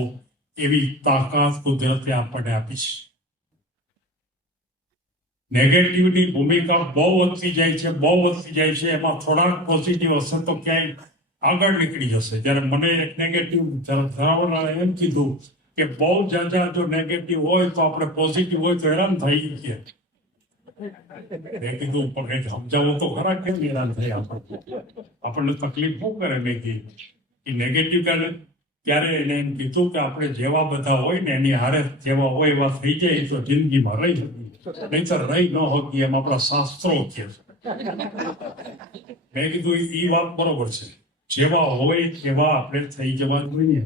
એવી તાકાત કુદરતે આપણને આપી છે. નેગેટિવની ભૂમિકા બહુ વધતી જાય છે, બહુ વધતી જાય છે. એમાં થોડાક પોઝિટિવ હશે તો ક્યાંય આગળ નીકળી જશે. જ્યારે મને એક નેગેટિવ ધરાવનારા એમ કીધું કે બહુ જાજા જો નેગેટિવ હોય તો આપણે પોઝિટિવ હોય તો હેરાન થઈ ગયા. મેં કીધું પણ કંઈક સમજાવો તો ખરા, કેમ હેરાન થઈ આપણને તકલીફ શું કરે? મેં કીધું એ નેગેટિવ ત્યારે એને એમ કીધું કે આપણે જેવા બધા હોય ને એની હારે જેવા હોય એવા થઈ જાય તો જિંદગીમાં રહી શકીએ, નહીંતર રહી ન શકીએ એમ આપણા શાસ્ત્રો કહે છે. મેં કીધું એ વાત બરોબર છે, જેવા હોય એવા આપણે થઈ જવા જોઈએ.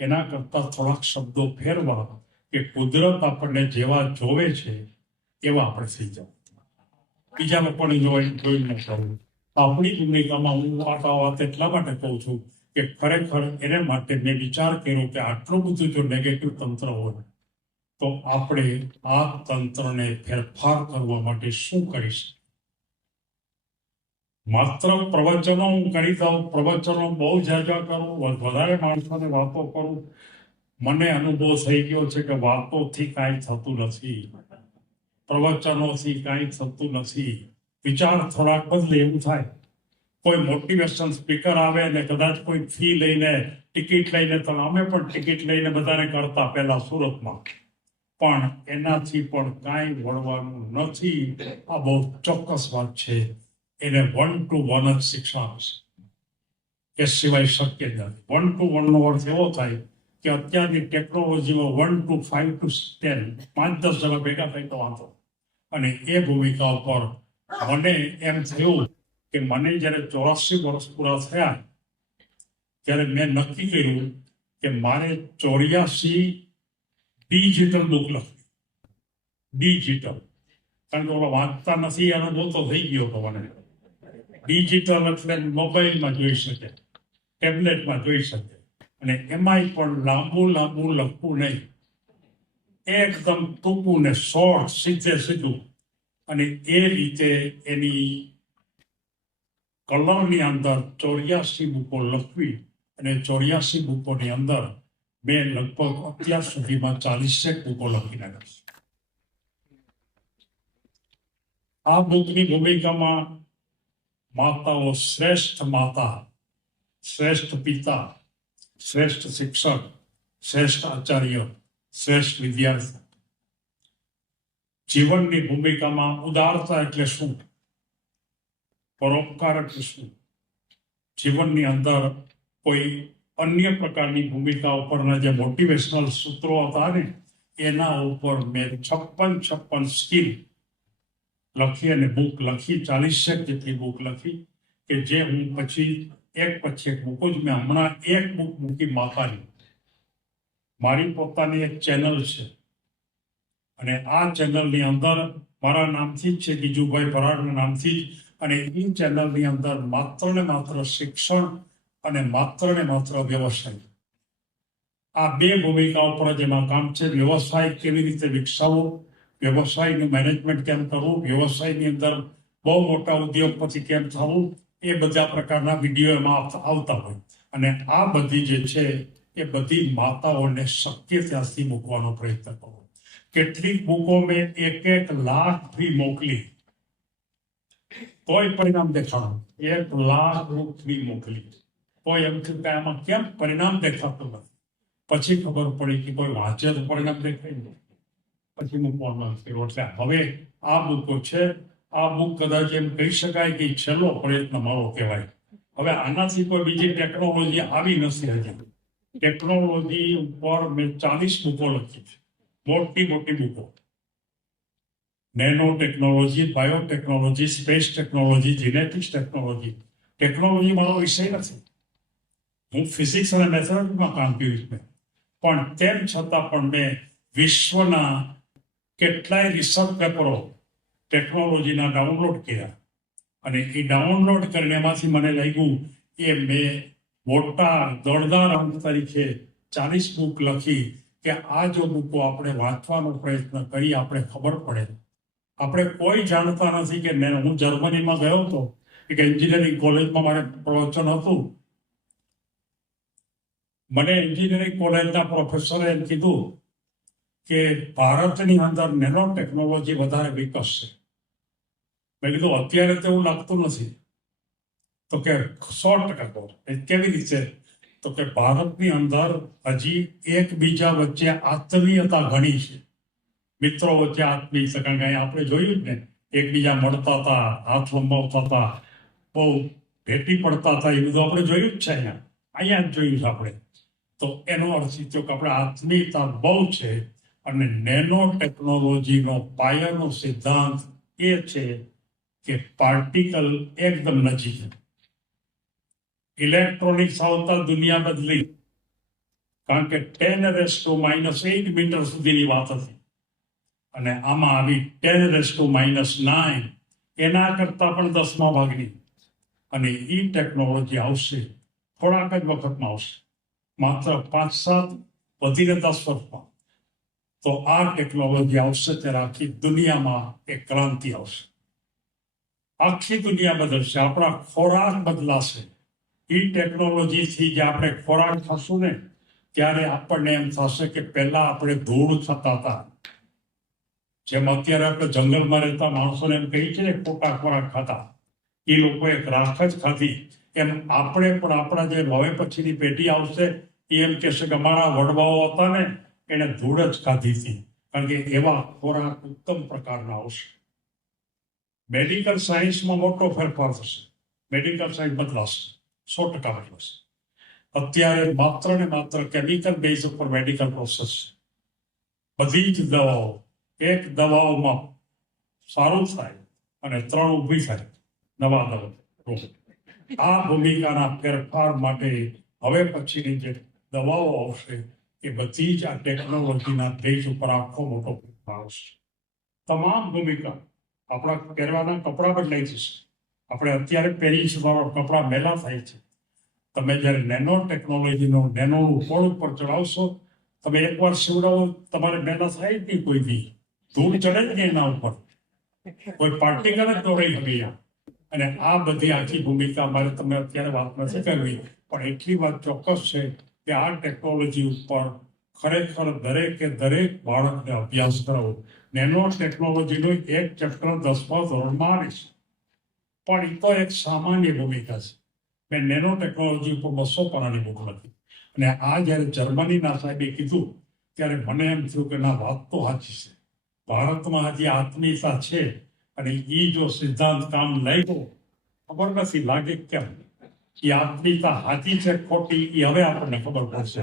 એના કરતા થોડાક શબ્દો ફેરવા કે કુદરત આપણને જેવા જોવે છે એવા આપણે થઈ જવા. બીજા લોકોને જોઈ ન કરવું. આપણી ભૂમિકામાં હું વાત એટલા માટે કહું છું કે ખરેખર એને માટે મેં વિચાર કર્યો કે આટલું બધું જો નેગેટિવ તંત્ર હોય તો આપણે આ તંત્રને ફેરફાર કરવા માટે શું કરીશું? માત્ર પ્રવચનો હું કરી દઉં, પ્રવચનો બહુ ઝાઝા કરું, વધારે માણસોને વાતો કરું. મને અનુભવ થઈ ગયો છે કે વાતોથી કાંઈ થતું નથી, પ્રવચનોથી કાંઈ થતું નથી. વિચાર થોડાક બદલે એવું થાય. કોઈ મોટિવેશન સ્પીકર આવે ને કદાચ કોઈ ફી લઈને ટિકિટ લઈને, તો અમે પણ ટિકિટ લઈને બધાને કરતા પહેલા સુરતમાં, પણ એનાથી પણ કાંઈ વળવાનું નથી. આ બહુ ચોક્કસ વાત છે. એને 1 to 1 જ શિક્ષા આપશે, એ સિવાય શક્ય નથી. 1 to 1 નો અર્થ એવો થાય કે અત્યારની ટેકનોલોજીમાં 1 to 5 to 10, 5-10 જણા ભેગા થઈ તો વાંધો. અને એ ભૂમિકા ઉપર મને એમ થયું કે મને જ્યારે 84 વર્ષ પૂરા થયા ત્યારે મેં નક્કી કર્યું કે મારે 84 ડિજિટલ બુક લખવી. ડિજિટલ, કારણ કે ઓલો વાંચતા નથી એનો બહુ તો થઈ ગયો તો મને. ડિજિટલ એટલે મોબાઈલમાં જોઈ શકે, ટેબ્લેટમાં જોઈ શકે, અને એમાંય પણ લાંબુ લખવું નહીં, એકદમ ટૂંકું ને શોર્ટ, સીધું. અને એ રીતે એની કલરની અંદર 84 બુકો લખવી. અને 84 બુકોની અંદર મેં લગભગ અત્યાર સુધીમાં 40 બુકો લખી નાખી. આ બુકની ભૂમિકામાં માતાઓ, શ્રેષ્ઠ માતા, શ્રેષ્ઠ પિતા, શ્રેષ્ઠ શિક્ષક, શ્રેષ્ઠ આચાર્ય, શ્રેષ્ઠ વિદ્યાર્થી. જીવનની ભૂમિકામાં ઉદારતા એટલે શું, પરોપકાર એટલે શું, જીવનની અંદર કોઈ અન્ય પ્રકારની ભૂમિકા ઉપરના જે મોટિવેશનલ સૂત્રો હતા ને એના ઉપર મેં 56 સ્કિલ લખી અને બુક લખી, 40 જેટલી બુક લખી કે જે હું પછી એક મૂકું જ. મેં હમણાં એક બુક મૂકી માતાની. મારી પોતાની એક ચેનલ છે અને આ ચેનલની અંદર મારા નામથી જ છે, ગીજુભાઈ ભરાડના નામથી જ. અને એ ચેનલની અંદર માત્ર ને માત્ર શિક્ષણ અને માત્ર ને માત્ર વ્યવસાય, આ બે ભૂમિકાઓ પર જેમાં કામ છે. વ્યવસાય કેવી રીતે વિકસાવવો, વ્યવસાયનું મેનેજમેન્ટ કેમ કરવું, વ્યવસાયની અંદર બહુ મોટા ઉદ્યોગપતિ કેમ થવું, એ બધા પ્રકારના વિડીયો એમાં આવતા હોય. અને આ બધી જે છે એ બધી માતાઓને શક્ય ત્યાંથી મૂકવાનો પ્રયત્ન કરો. કેટલીક બુકો મેં 1 લાખ ફી મોકલી તોય પરિણામ દેખાડો. 1 લાખ બુક ફી મોકલી તોય એમ થયું કે આમાં કેમ પરિણામ દેખાતું નથી. પછી ખબર પડી કે કોઈ વાંચે તો પરિણામ દેખાય નહીં. પછી મૂકવાનું કર્યું. એટલે હવે આ બુકો છે. આ બુક કદાચ એમ કહી શકાય કે છેલ્લો પ્રયત્ન મારો કહેવાય. હવે આનાથી કોઈ બીજી ટેકનોલોજી આવી નથી હજી. ટેકનોલોજી ઉપર મેં 40 બુકો લખી છે, મોટી બુકો. Nano technology, biotechnology, space technology, genetics technology. Technology મારો વિષય નથી. હું ફિઝિક્સ અને મેથેમેટિક્સમાં કામ કર્યું છે, પણ તેમ છતાં પણ મેં વિશ્વના કેટલાય રિસર્ચ પેપરો ટેકનોલોજીના ડાઉનલોડ કર્યા. અને એ ડાઉનલોડ કરીને એમાંથી મને લાગ્યું કે મેં મોટા દળદાર અંક તરીકે 40 બુક લખી કે આ જો બુકો આપણે વાંચવાનો પ્રયત્ન કરી આપણે ખબર પડે. આપણે કોઈ જાણતા નથી કે હું જર્મનીમાં ગયો હતો, એક એન્જિનિયરિંગ કોલેજમાં મારે પ્રવચન હતું. મને એન્જિનિયરિંગ કોલેજના પ્રોફેસરે એમ કીધું કે ભારતની અંદર નેનો ટેકનોલોજી વધારે વિકસશે. મેં કીધું અત્યારે તો એવું લાગતું નથી. તો કે 100% કહો. કેવી રીતે? તો કે ભારતની અંદર હજી એકબીજા વચ્ચે આત્મીયતા ઘણી છે. મિત્રો વચ્ચે આત્મીયતા, કારણ કે આપણે જોયું જ ને, એકબીજા મળતા હતા, હાથ લંબાવતા હતા, બહુ ભેટી પડતા હતા. એ બધું આપણે જોયું જ છે. અહીંયા જ જોયું છે આપણે. તો એનો અર્થ એ થયો કે આપણે આત્મીયતા બહુ છે. અને નેનો ટેકનોલોજીનો પાયાનો સિદ્ધાંત એ છે કે પાર્ટિકલ એકદમ નજીક. ઇલેક્ટ્રોનિક્સ આવતા દુનિયા બદલી, કારણ કે 10⁻⁻8 મીટર સુધીની વાત હતી અને આમાં આવી 10⁻⁹. એના કરતા પણ 10મા ભાગની. અને એ ટેકનોલોજી આવશે થોડાક જ વખતમાં આવશે, માત્ર 5-7 વધીને 10 વર્ષમાં. તો આ ટેકનોલોજી આવશે ત્યારે આખી દુનિયામાં એક ક્રાંતિ આવશે. આખી દુનિયા બદલશે. આપણા ખોરાક બદલાશે. એ ટેકનોલોજીથી જે આપણે ખોરાક ખાશું ને ત્યારે આપણને એમ થશે કે પહેલા આપણે ધૂળ ખાતા હતા. જેમ અત્યારે આપણે જંગલમાં રહેતા માણસોને એમ કહી છે ને ખોટા ખોરાક ખાતા, એ લોકોએ રાખ જ ખાધી. એમ આપણે પણ આપણા જે હવે પછીની પેઢી આવશે એ એમ કહેશે કે અમારા વડવાઓ હતા ને એને ધૂળ જ ખાધી હતી, કારણ કે એવા ખોરાક ઉત્તમ પ્રકારના આવશે. મેડિકલ સાયન્સમાં મોટો ફેરફાર થશે. મેડિકલ સાયન્સ બદલાશે, 100% બદલાશે. અત્યારે માત્ર ને માત્ર કેમિકલ બેઝ ઉપર મેડિકલ પ્રોસેસ. બધી જ દવાઓ, એક દવાઓમાં સારું થાય અને 3 ઊભી થાય નવા દવા. આ ભૂમિકાના ફેરફાર માટે હવે પછીની જે દવાઓ આવશે એ બધી જ આ ટેકનોલોજીના બેઝ ઉપર આખો મોટો ફેરફાર આવશે. તમામ ભૂમિકા. આપણા પહેરવાના કપડાં બદલાઈ જશે. આપણે અત્યારે પહેરી છે કપડાં મેલા થાય છે. તમે જ્યારે નેનો ટેકનોલોજીનો નેનોનું પોળ ઉપર ચડાવશો, તમે એકવાર સીવડાવો તમારે મેલા થાય જ નહીં. કોઈ બી ધૂળ ચડે જ નહીં એના ઉપર, કોઈ પાર્ટિકલ જ દોડાઈ ગયા. અને આ બધી આખી ભૂમિકા મારે તમે અત્યારે વાત નથી કરવી, પણ એટલી વાત ચોક્કસ છે કે આ ટેકનોલોજી ઉપર ખરેખર દરેકે દરેક બાળકને અભ્યાસ કરાવો. નેનો ટેકનોલોજીનું એક ચેપ્ટર 10મા ધોરણમાં આવે છે, પણ એ તો એક સામાન્ય ભૂમિકા છે. મેં નેનો ટેકનોલોજી ઉપર 200 પાનાની બુક લખી. અને આ જ્યારે જર્મનીના સાહેબે કીધું ત્યારે મને એમ થયું કે ના, વાત તો સાચી છે. ભારતમાં હજી આત્મીયતા છે અને એ જો સિદ્ધાંત કામ લાગ્યો, ખબર નથી લાગે કેમ. એ આત્મીયતા સાચી છે ખોટી એ હવે આપણને ખબર પડશે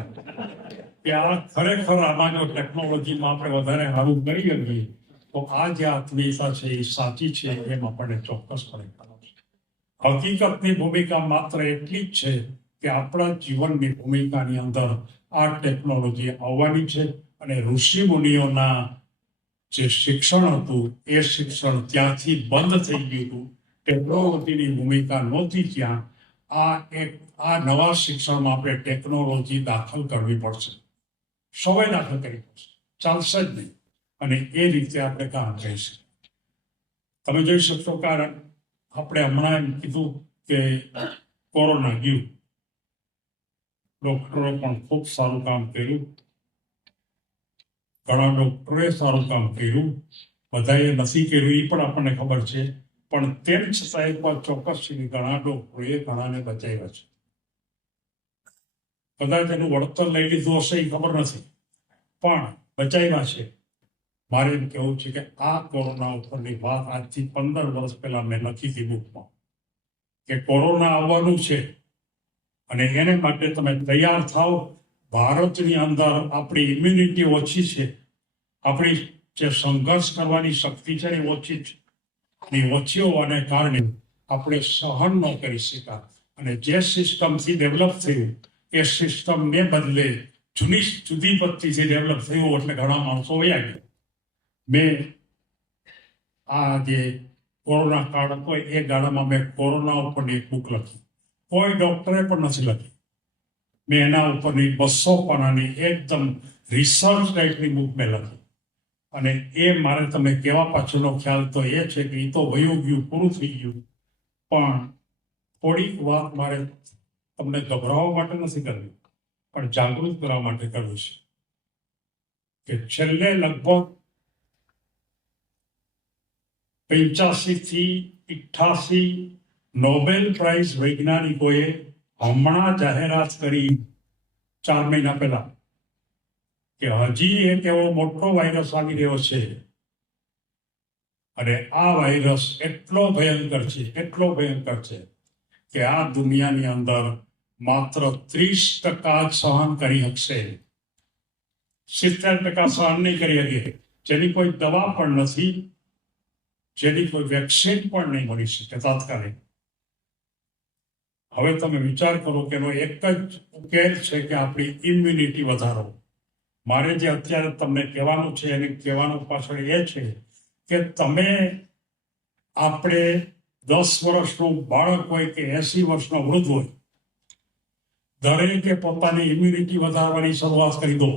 કે આ ખરેખર આમાં જો ટેકનોલોજીમાં આપણે વધારે સારું કરી શકીએ તો આ જે આત્મીયતા છે એ સાચી છે એમ આપણને ચોક્કસપણે ખબર છે. હકીકતની ભૂમિકા માત્ર એટલી જ છે કે આપણા જીવનની ભૂમિકાની અંદર આ ટેકનોલોજી આવવાની છે અને ઋષિ મુનિઓના જે શિક્ષણ હતું એ શિક્ષણ ત્યાંથી બંધ થઈ ગયું હતું. ટેકનોલોજીની ભૂમિકા નહોતી ત્યાં. આ નવા શિક્ષણમાં આપણે ટેકનોલોજી દાખલ કરવી પડશે, સૌએ દાખલ કરવી પડશે, ચાલશે જ નહીં. અને એ રીતે આપણે કામ કરીશું. તમે જોઈ શકશો કારણ આપણે હમણાં એમ કીધું કે કોરોના ગયું, ડોક્ટરોએ પણ ખૂબ સારું કામ કર્યું, ઘણા ડોક્ટરોએ સારું કામ કર્યું, બધાએ નથી કર્યું એ પણ આપણને ખબર છે. પણ તેમ છતાં એક વાત ચોક્કસ છે કે ઘણા ડોક્ટરોએ ઘણાને બચાવ્યા છે. કદાચ એનું વળતર લઈ લીધું હશે એ ખબર નથી, પણ બચાવ્યા છે. મારે એમ કહેવું છે કે આ કોરોના ઉપરની વાત આજથી 15 વર્ષ પહેલા મેં લખી હતી બુકમાં કે કોરોના આવવાનું છે અને એને માટે તમે તૈયાર થાઓ. ભારતની અંદર આપણી ઇમ્યુનિટી ઓછી છે, આપણી જે સંઘર્ષ કરવાની શક્તિ છે એ ઓછી છે. ઓછી હોવાને કારણે આપણે સહન ન કરી શક્યા અને જે સિસ્ટમથી ડેવલપ થયું એ સિસ્ટમને બદલે જુદી પદ્ધતિથી ડેવલપ થયું એટલે ઘણા માણસો વયા ગયા. મેં આ જે કોરોના કાળ હતો એ ગાળામાં મેં કોરોના ઉપરની એક બુક લખી, કોઈ ડોક્ટરે પણ નથી લખી. મેં એના ઉપરની 200 પાનાની એકદમ રિસર્ચ ટાઈપની બુક મેં લખી. અને એ મારે તમે કહેવા પાછળનો ખ્યાલ તો એ છે કે એ તો વયું ગયું, પૂરું થઈ ગયું. પણ થોડીક વાત મારે તમને ગભરાવવા માટે નથી કરવી, પણ જાગૃત કરવા માટે કરવું છે કે છેલ્લે લગભગ 85 થી 88 નોબેલ પ્રાઇઝ વૈજ્ઞાનિકોએ હમણાં જાહેરાત કરી 4 મહિના પહેલા કે હજી એક એવો મોટો વાયરસ આવી રહ્યો છે અને આ વાયરસ એટલો ભયંકર છે કે આ દુનિયાની અંદર માત્ર 30% જ સહન કરી શકશે, 70% સહન નહીં કરી શકે. જેની કોઈ દવા પણ નથી, જેની કોઈ વેક્સિન પણ નહીં મળી શકે તાત્કાલિક. હવે તમે વિચાર કરો કે એનો એક જ ઉકેલ છે કે આપણી ઇમ્યુનિટી વધારો. મારે જે અત્યારે તમને કહેવાનું છે એને કહેવાનું પાછળ એ છે કે તમે આપણે 10 વર્ષનું બાળક હોય કે 80 વર્ષનો વૃદ્ધ હોય, દરેકે પોતાની ઇમ્યુનિટી વધારવાની શરૂઆત કરી દો.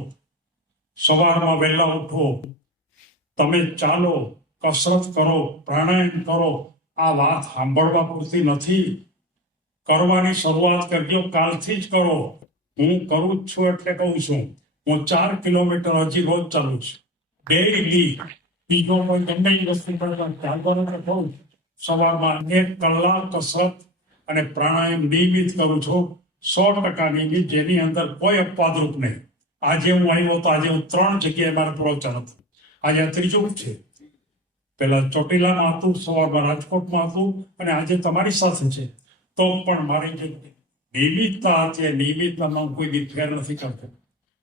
સવારમાં વહેલા ઉઠો, તમે ચાલો, કસરત કરો, પ્રાણાયામ કરો. આ વાત સાંભળવા પૂરતી નથી, કરવાની શરૂઆત કરજો. કાલથી જ કરો. હું કરું જ છું એટલે કહું છું. હું 4 કિલોમીટર હજી રોજ ચાલું છું ડેઈલી. બીજો કોઈ ગમે એ વસ્તુ ચાલવાનું તો કહું. સવારમાં 1 કલાક કસરત અને પ્રાણાયામ નિયમિત કરું છું, 100% નિયમિત, જેની અંદર કોઈ અપવાદરૂપ નહીં. આજે હું આવ્યો તો આજે હું 3 જગ્યાએ મારે પ્રવચન હતું. આજે આ ત્રીજું છે. પેલા ચોટીલામાં હતું, સવારમાં રાજકોટમાં હતું અને આજે તમારી સાથે છે. તો પણ મારી જે નિયમિતતા છે, નિયમિતતામાં કોઈ દી ફેર નથી કરતો.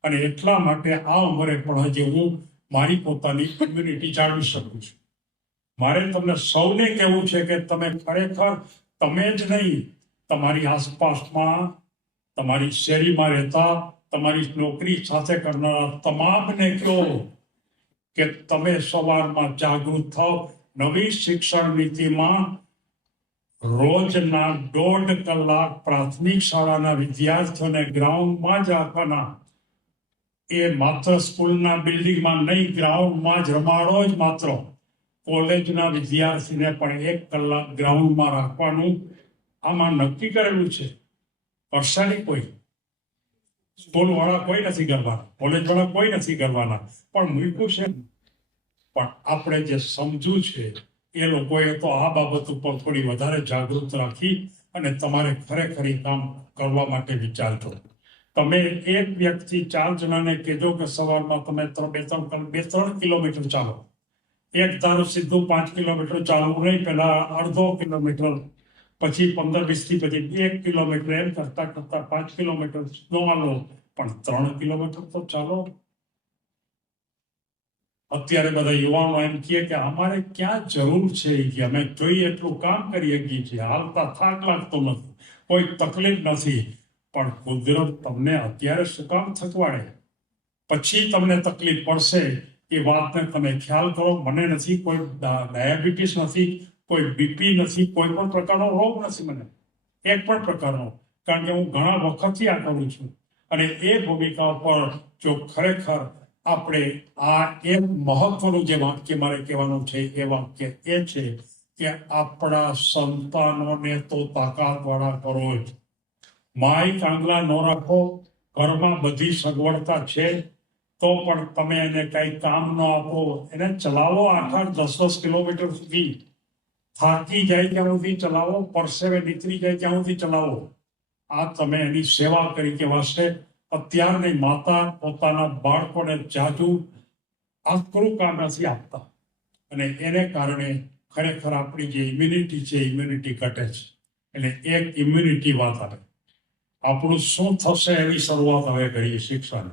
અને એટલા માટે આ ઉંમરે પણ હજી હું મારી પોતાની ઇમ્યુનિટી જાળવી શકું છું. મારે તમને સૌને કહેવું છે કે તમે ખરેખર, તમે જ નહીં, તમારી આસપાસમાં, તમારી શેરીમાં રહેતા, તમારી નોકરી સાથે કરનારા તમામને કહો કે તમે સવારમાં જાગૃત થાઓ. નવી શિક્ષણ નીતિમાં રોજના 1.5 કલાક પ્રાથમિક શાળાના વિદ્યાર્થીઓને ગ્રાઉન્ડમાં જ રાખવાના. એ માત્ર સ્કૂલના બિલ્ડિંગમાં નહીં, ગ્રાઉન્ડમાં જ રમાડો જ માત્ર. કોલેજના વિદ્યાર્થીને પણ 1 કલાક ગ્રાઉન્ડમાં રાખવાનું આમાં નક્કી કરેલું છે. કરશે નહીં કોઈ, સ્કૂલ વાળા કોઈ નથી કરવાના, કોલેજ વાળા કોઈ નથી કરવાના, પણ મૂક્યું છે. પણ આપણે જે સમજવું છે એ લોકોએ તો આ બાબત ઉપર થોડી વધારે જાગૃત રાખી અને તમારે ખરેખર કામ કરવા માટે વિચારજો. તમે એક વ્યક્તિ 4 જણાને કહેજો કે સવારમાં તમે 2-3 કિલોમીટર ચાલો. એક ધારું સીધું 5 કિલોમીટર ચાલવું નહીં, પહેલા અડધો કિલોમીટર પછી 15-20 થી પછી 1 કિલોમીટર, એમ કરતા કરતા 5 કિલોમીટર નો હાલો, પણ 3 કિલોમીટર તો ચાલો. અત્યારે બધા યુવાનો એમ કહે કે અમારે ક્યાં જરૂર છે કે અમે જોઈએ એટલું કામ કરી શકીએ છીએ, હાલતા થાક લાગતો નથી, કોઈ તકલીફ નથી. પણ કુદરત તમને અત્યારે શું કામ થકવાડે? પછી તમને તકલીફ પડશે એ વાતને તમે ખ્યાલ કરો. મને નથી કોઈ ડાયાબિટીસ નથી, કોઈ બીપી નથી, કોઈ પણ પ્રકારનો રોગ નથી મને, એક પણ પ્રકારનો, કારણ કે હું ઘણા વખતથી આ કરું છું. અને એ ભૂમિકા પર જો ખરેખર આપણે આ એક મહત્વનું જે વાક્ય મારે કહેવાનું છે એ વાક્ય એ છે કે આપણા સંતાનોને તો તાકાતવાળા કરો જ. માય કાંગલા ન રાખો, ઘરમાં બધી સગવડતા છે તો પણ તમે એને કઈ કામ ન આપો, એને ચલાવો 8-10 કિલોમીટર સુધી, થાકી જાય ત્યાં સુધી ચલાવો, પરસેવે નીકળી જાય ત્યાં સુધી ચલાવો. આ તમે એની સેવા કરી કહેવાશે. અત્યારની માતા પોતાના બાળકોને જાજુ આકરું કામ નથી આપતા, અને એને કારણે ખરેખર આપણી જે ઇમ્યુનિટી છે, ઇમ્યુનિટી ઘટે છે. એટલે એક ઇમ્યુનિટી વાત આવે, આપણું શું થશે એની શરૂઆત હવે કરીએ. શિક્ષણ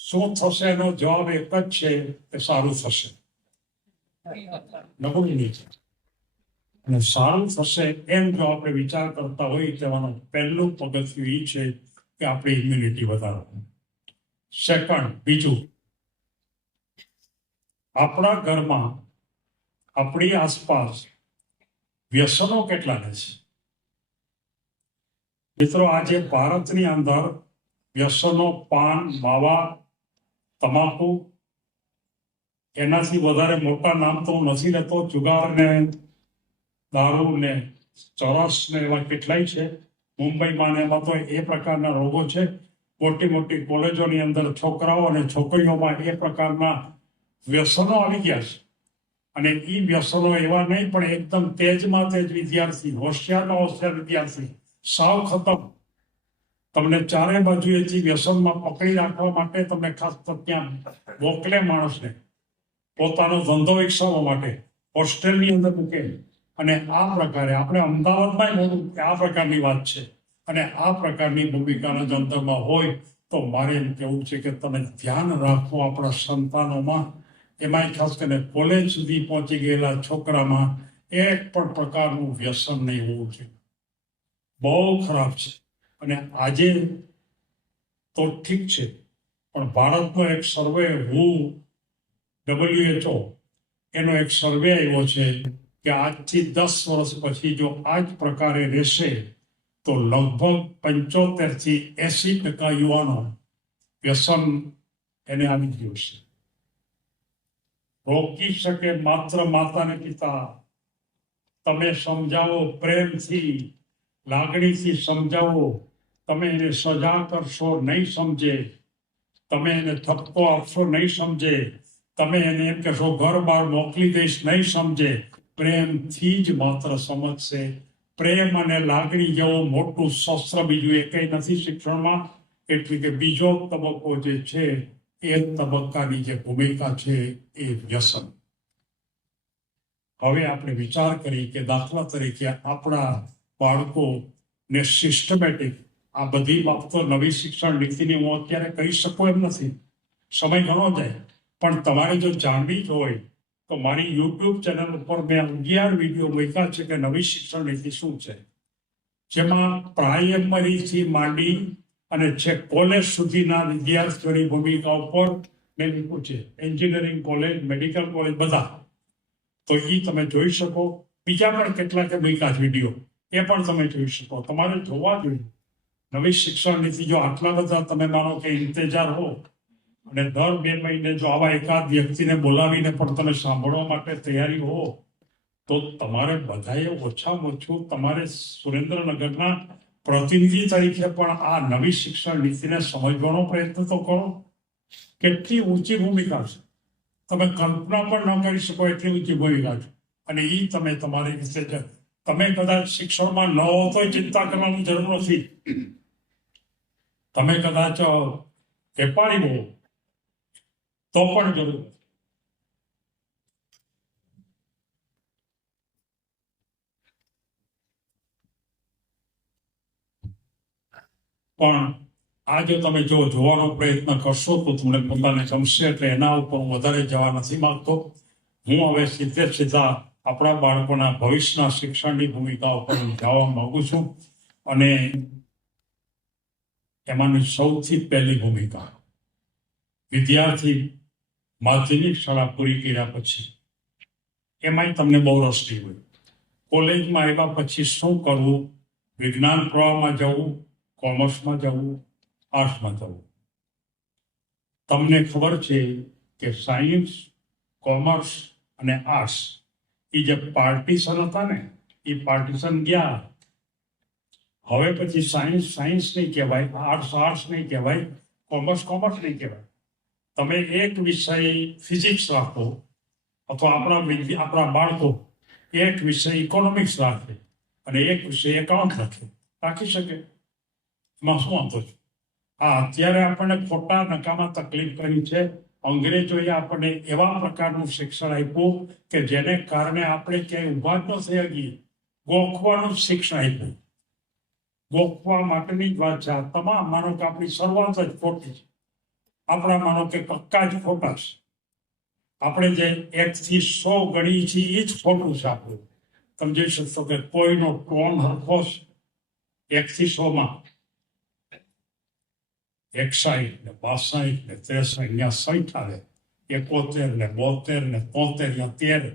શું થશે એનો જવાબ એક જ છે કે સારું થશે, નબળું નહીં. અને સારું થશે એમ જો આપણે વિચાર કરતા હોઈએ તેવાનું પહેલું પગથિયું એ છે કે આપણી ઇમ્યુનિટી વધારો. સેકન્ડ, બીજું, આપણા ઘરમાં, આપણી આસપાસ વ્યસનો કેટલા છે મિત્રો? આજે ભારતની અંદર વ્યસનો પાન, માવા, તમાકુ, એનાથી વધારે મોટા નામ તો હું નથી લેતો, જુગાર ને દારૂ ને ચરસ ને એવા કેટલાય છે. મુંબઈમાં એમાં તો એ પ્રકારના રોગો છે. મોટી મોટી કોલેજોની અંદર છોકરાઓ અને છોકરીઓમાં એ પ્રકારના વ્યસનો આવી ગયા છે. અને એ વ્યસનો એવા નહીં, પણ એકદમ તેજમાં તેજ વિદ્યાર્થી, હોશિયારમાં હોશિયાર વિદ્યાર્થી, સાવ ખતમ. તમને ચારે બાજુએથી વ્યસનમાં પકડી રાખવા માટે તમને ખાસ ત્યાં મોકલે માણસને, પોતાનો ધંધો વિકસાવવા માટે હોસ્ટેલની અંદર મૂકે. અને આ પ્રકારે આપણે અમદાવાદમાં આ પ્રકારની વાત છે. અને આ પ્રકારની ભૂમિકાના જો અંદરમાં હોય તો મારે એમ કહેવું છે કે તમે ધ્યાન રાખો આપણા સંતાનોમાં, એમાં ખાસ કરીને કોલેજ સુધી પહોંચી ગયેલા છોકરામાં એક પણ પ્રકારનું વ્યસન નહીં હોવું જોઈએ. બહુ ખરાબ છે. અને આજે તો ઠીક છે, પણ ભારતનો એક સર્વે, WHO એનો એક સર્વે આવ્યો છે કે આજથી 10 વર્ષ પછી જો આ જ પ્રકારે રહેશે તો લગભગ 75-80% યુવાનો વ્યસન એને આવી ગયું છે. રોકી શકે માત્ર માતા ને પિતા. તમે સમજાવો, પ્રેમથી, લાગણીથી સમજાવો. તમે એને સજા કરશો, નહીં સમજે. તમે એને ધક્કો આપશો, નહીં સમજે. તમે એને એમ કહેશો ઘર બહાર મોકલી દઈશ, નહીં સમજે. પ્રેમથી જ માત્ર સમજશે. પ્રેમ અને લાગણી જેવું મોટું શસ્ત્ર બીજું એ કંઈ નથી શિક્ષણમાં. એટલે કે બીજો તબક્કો જે છે એ તબક્કાની જે ભૂમિકા છે એ વ્યસન. હવે આપણે વિચાર કરી કે દાખલા તરીકે આપણા બાળકોને સિસ્ટમેટિક આ બધી બાબતો નવી શિક્ષણ નીતિની હું અત્યારે કહી શકું એમ નથી, સમય ઘણો જાય. પણ તમારે જો જાણવી જ હોય તો મારી યુટ્યુબ ચેનલ ઉપર મેં 11 વિડીયો મૂક્યા છે કે નવી શિક્ષણ નીતિ શું છે, જેમાં પ્રાઇમરીથી માંડી અને છેક કોલેજ સુધીના વિદ્યાર્થીઓની ભૂમિકા ઉપર મેં મૂક્યું છે. એન્જિનિયરિંગ કોલેજ, મેડિકલ કોલેજ, બધા. તો એ તમે જોઈ શકો. બીજા પણ કેટલાક મૂક્યા વિડીયો, એ પણ તમે જોઈ શકો. તમારે જોવા જોઈએ. નવી શિક્ષણ નીતિ જો આટલા બધા તમે માનો કે ઇંતજાર હો, અને દર 2 મહિને જો આવા એકાદ વ્યક્તિને બોલાવીને પણ તમે સાંભળવા માટે તૈયારી હો, તો તમારે બધાએ ઓછામાં ઓછું તમારે સુરેન્દ્રનગરના પ્રતિનિધિ તરીકે પણ આ નવી શિક્ષણ નીતિને સમજવાનો પ્રયત્ન તો કરો. કેટલી ઊંચી ભૂમિકા છે, તમે કલ્પના પણ ન કરી શકો એટલી ઊંચી ભૂમિકા છે. અને એ તમે તમારી રીતે તમે કદાચ શિક્ષણમાં ન હો તો ચિંતા કરવાની જરૂર નથી. તમે કદાચ વેપારી હો તો પણ જરૂર. પણ આ જો તમે જોવાનો પ્રયત્ન કરશો તો તમને પોતાને ગમશે. એટલે એના ઉપર હું વધારે જવા નથી માંગતો. હું હવે સીધા આપણા બાળકોના ભવિષ્યના શિક્ષણની ભૂમિકા ઉપર હું જવા માંગુ છું. અને એમાંની સૌથી પહેલી ભૂમિકા, વિદ્યાર્થી માધ્યમિક શાળા પૂરી કર્યા પછી એમાંય તમને બહુ રસ નહીં હોય. કોલેજમાં આવ્યા પછી શું કરવું, વિજ્ઞાન પ્રવાહમાં જવું, કોમર્સમાં જવું, આર્ટ્સમાં જવું. તમને ખબર છે કે સાયન્સ, કોમર્સ અને આર્ટ્સ એ જે પાર્ટીશન હતા ને, એ પાર્ટીશન ગયા. હવે પછી સાયન્સ નહીં કહેવાય, આર્ટ્સ નહીં કહેવાય, કોમર્સ નહીં કહેવાય. તમે એક વિષય ફિઝિક્સ રાખો અથવા આપણા બાળકો એક વિષય ઇકોનોમિક્સ રાખે અને એક વિષય એકાઉન્ટ રાખી શકે. એમાં શું વાંધો છે? અત્યારે આપણને ખોટા નકામા તકલીફ કરી છે. અંગ્રેજોએ આપણને એવા પ્રકારનું શિક્ષણ આપ્યું કે જેને કારણે આપણે ક્યાંય ઊભા જ ન થઈ શકીએ. ગોખવાનું શિક્ષણ આપ્યું. ગોખવા માટેની જ વાત છે. આ તમામ માનો કે આપણી શરૂઆત જ ખોટી છે. આપણા માનો કે કક્કા જ ખોટા છે. આપણે જે 1 થી 100 ગણીએ છીએ એ જ ખોટું છે. આપણું તમે જોઈ શકશો કે કોઈનો ટોન હરખો 1 થી 100 61 ને 62 ને 63 ત્યાં 60 આવે, 71 ને 72 ને 73